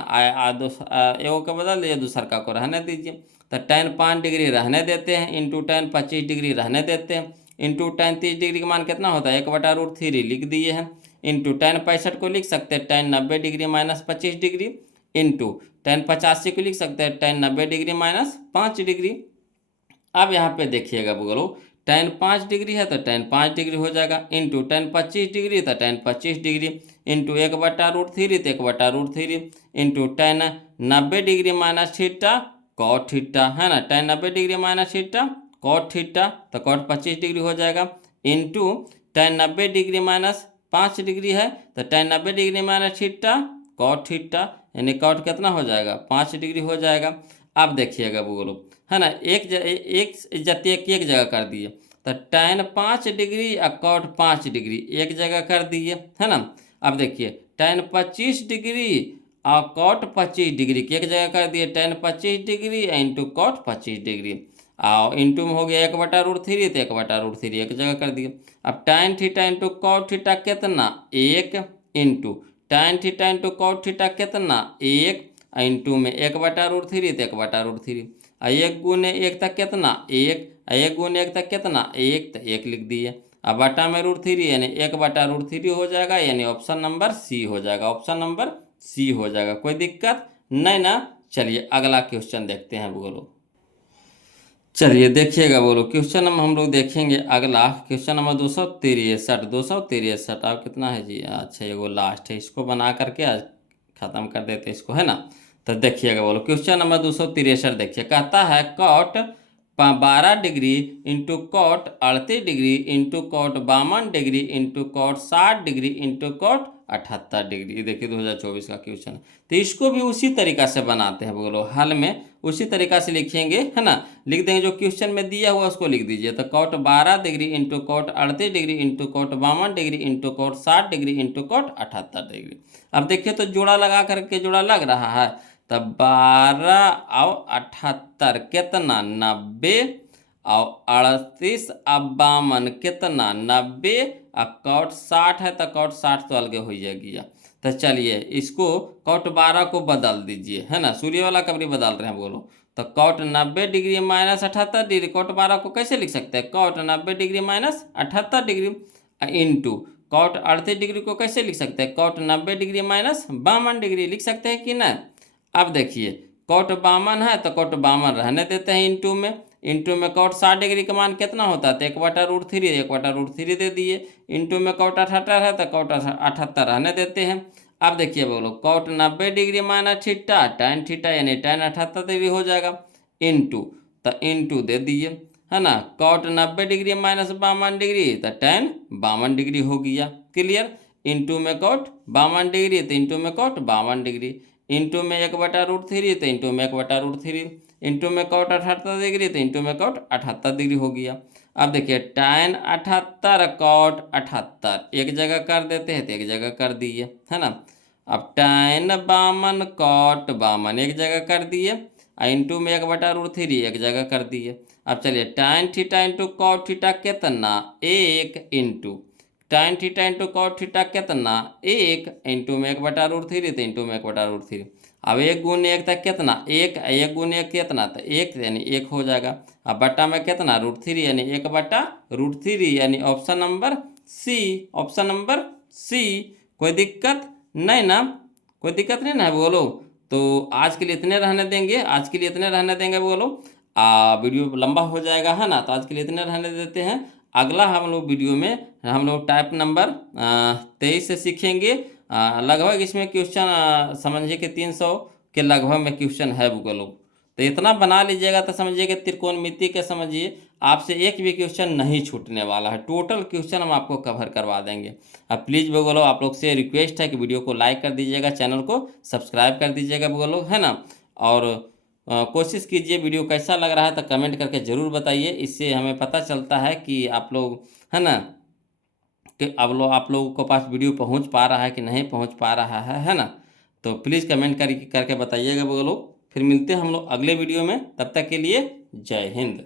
एगो के बदल दीजिए, दूसर का को रहने दीजिए। तो tan 5 डिग्री रहने देते हैं, इंटू tan 25 डिग्री रहने देते हैं, इंटू tan 30 डिग्री का मान कितना होता है 1/√3 लिख दिए हैं, इंटू tan 65 को लिख सकते हैं tan 90 degree minus 25 degree, into tan 85 को लिख सकते हैं tan 90 डिग्री माइनस 5 डिग्री। अब यहाँ पे देखिएगा बोलो tan 5 डिग्री है तो tan 5 डिग्री हो जाएगा, इंटू tan 25 डिग्री तो tan 25 डिग्री, इंटू 1/√3 तो 1/√3, into tan 90 degree minus theta cot theta, है ना, tan 90 degree minus theta cot theta, तो cot 25 डिग्री हो जाएगा, into tan 90 degree minus 5 degree है तो tan 90 degree minus theta cot theta, यानी cot कितना हो जाएगा 5 डिग्री हो जाएगा। अब देखिएगा वो लोग, है ना, एक जतिया एक जगह कर दिए, तो tan 5 डिग्री और cot 5 डिग्री एक जगह कर दिए, है ना। अब देखिए tan 25 डिग्री और cot 25 डिग्री की एक जगह कर दिए, tan 25 degree into cot 25 degree, और इंटू में हो गया 1/√3, तो 1/√3 एक जगह कर दिए। अब tan theta into cot theta कितना, 1 into tan theta into cot theta कितना, 1 इंटू में 1/√3, तो 1/√3, एक गुने एक तक कितना, 1, एक गुने एक तक कितना, 1, तो 1 लिख दिए। अब बटा में √3 यानी 1/√3 हो जाएगा, यानी ऑप्शन नंबर सी हो जाएगा, ऑप्शन नंबर सी हो जाएगा। कोई दिक्कत नहीं ना। चलिए अगला क्वेश्चन देखते हैं बोलो। चलिए देखिएगा बोलो, क्वेश्चन नंबर हम लोग देखेंगे अगला, क्वेश्चन नंबर 263। 263 अब कितना है जी, अच्छा ये वो लास्ट है, इसको बना करके आज खत्म कर देते हैं इसको, है ना। तो देखिएगा बोलो क्वेश्चन नंबर 263 देखिए, कहता है cot 12 degree into cot 38 degree into cot 52 degree into cot 60 degree into cot 78 degree. ये देखिए 2024 का क्वेश्चन है। तो इसको भी उसी तरीका से बनाते हैं बोलो, हल में उसी तरीका से लिखेंगे, है ना। लिख देंगे जो क्वेश्चन में दिया हुआ उसको लिख दीजिए। तो cot 12 degree into cot 38 degree into cot 52 degree into cot 60 degree into cot 78 degree. अब देखिए तो जोड़ा लगा करके जोड़ा लग रहा है, तब 12 और 78 कितना 90, और 38 और 52 कितना 90, और कॉट 60 है तो कॉट 60 तो अलग हो जाएगी। तो चलिए इसको कॉट 12 को बदल दीजिए, है ना, सूर्य वाला कबरी बदल रहे हैं बोलो। तो cot 90 degree minus 78 degree, cot 12 को कैसे लिख सकते हैं, cot 90 degree minus 78 degree, into cot 38 degree को कैसे लिख सकते हैं, कॉट 90 डिग्री माइनस 52 डिग्री लिख सकते हैं कि नहीं। अब देखिए कॉट 52 है तो कॉट 52 रहने देते हैं इंटू में कॉट 60 डिग्री का मान कितना होता है, तो 1/√3, 1/√3 दे दिए। इंटू में कॉट 78 है तो कॉट 78 रहने देते हैं। अब देखिए बोलो cot 90 degree minus theta tan theta यानी tan 78 डिग्री हो जाएगा, इंटू तो इंटू दे दिए, है ना, कॉट 90 डिग्री माइनस 52 डिग्री तो tan 52 डिग्री हो गया, क्लियर। इंटू में कॉट 52 डिग्री तो इंटू में कॉट 52 डिग्री, इंटू में 1/√3 तो इंटू में 1/√3, इंटू में कॉट 78 डिग्री तो इंटू में कॉट 78 डिग्री हो गया। अब देखिए tan 78 कॉट 78 एक जगह कर देते हैं तो एक जगह कर दिए, है ना। अब tan 52 कॉट 52 एक जगह कर दिए, इंटू में 1/√3 एक जगह कर दिए। अब चलिए tan theta into cot theta कितना 1 into tan theta into cot theta कितना 1 इंटू में 1/√3 तो इंटू में 1/√3। अब 1 गुने 1 तक कितना 1, 1 गुने 1 कितना तो 1 यानी 1 हो जाएगा। अब बट्टा में कितना √3 यानी 1/√3 यानी option number C, option number C. कोई दिक्कत नहीं ना, कोई दिक्कत नहीं ना बोलो। तो आज के लिए इतने रहने देंगे, आज के लिए इतने रहने देंगे बोलो। वीडियो लंबा हो जाएगा, है ना, तो आज के लिए इतने रहने देते हैं। अगला हम लोग वीडियो में हम लोग टाइप नंबर 23 से सीखेंगे। लगभग इसमें क्वेश्चन समझिए कि 300 के लगभग में क्वेश्चन है गूगल। तो इतना बना लीजिएगा तो समझिए कि त्रिकोणमिति के समझिए आपसे एक भी क्वेश्चन नहीं छूटने वाला है, टोटल क्वेश्चन हम आपको कवर करवा देंगे। अब प्लीज़ बोलो आप लोग से रिक्वेस्ट है कि वीडियो को लाइक कर दीजिएगा, चैनल को सब्सक्राइब कर दीजिएगा बोलो, है ना। और कोशिश कीजिए वीडियो कैसा लग रहा है तो कमेंट करके ज़रूर बताइए, इससे हमें पता चलता है कि आप लोग, है ना, कि अब आप लोगों के पास वीडियो पहुंच पा रहा है कि नहीं पहुंच पा रहा है ना। तो प्लीज़ कमेंट करके बताइएगा वो लोग। फिर मिलते हैं हम लोग अगले वीडियो में, तब तक के लिए जय हिंद।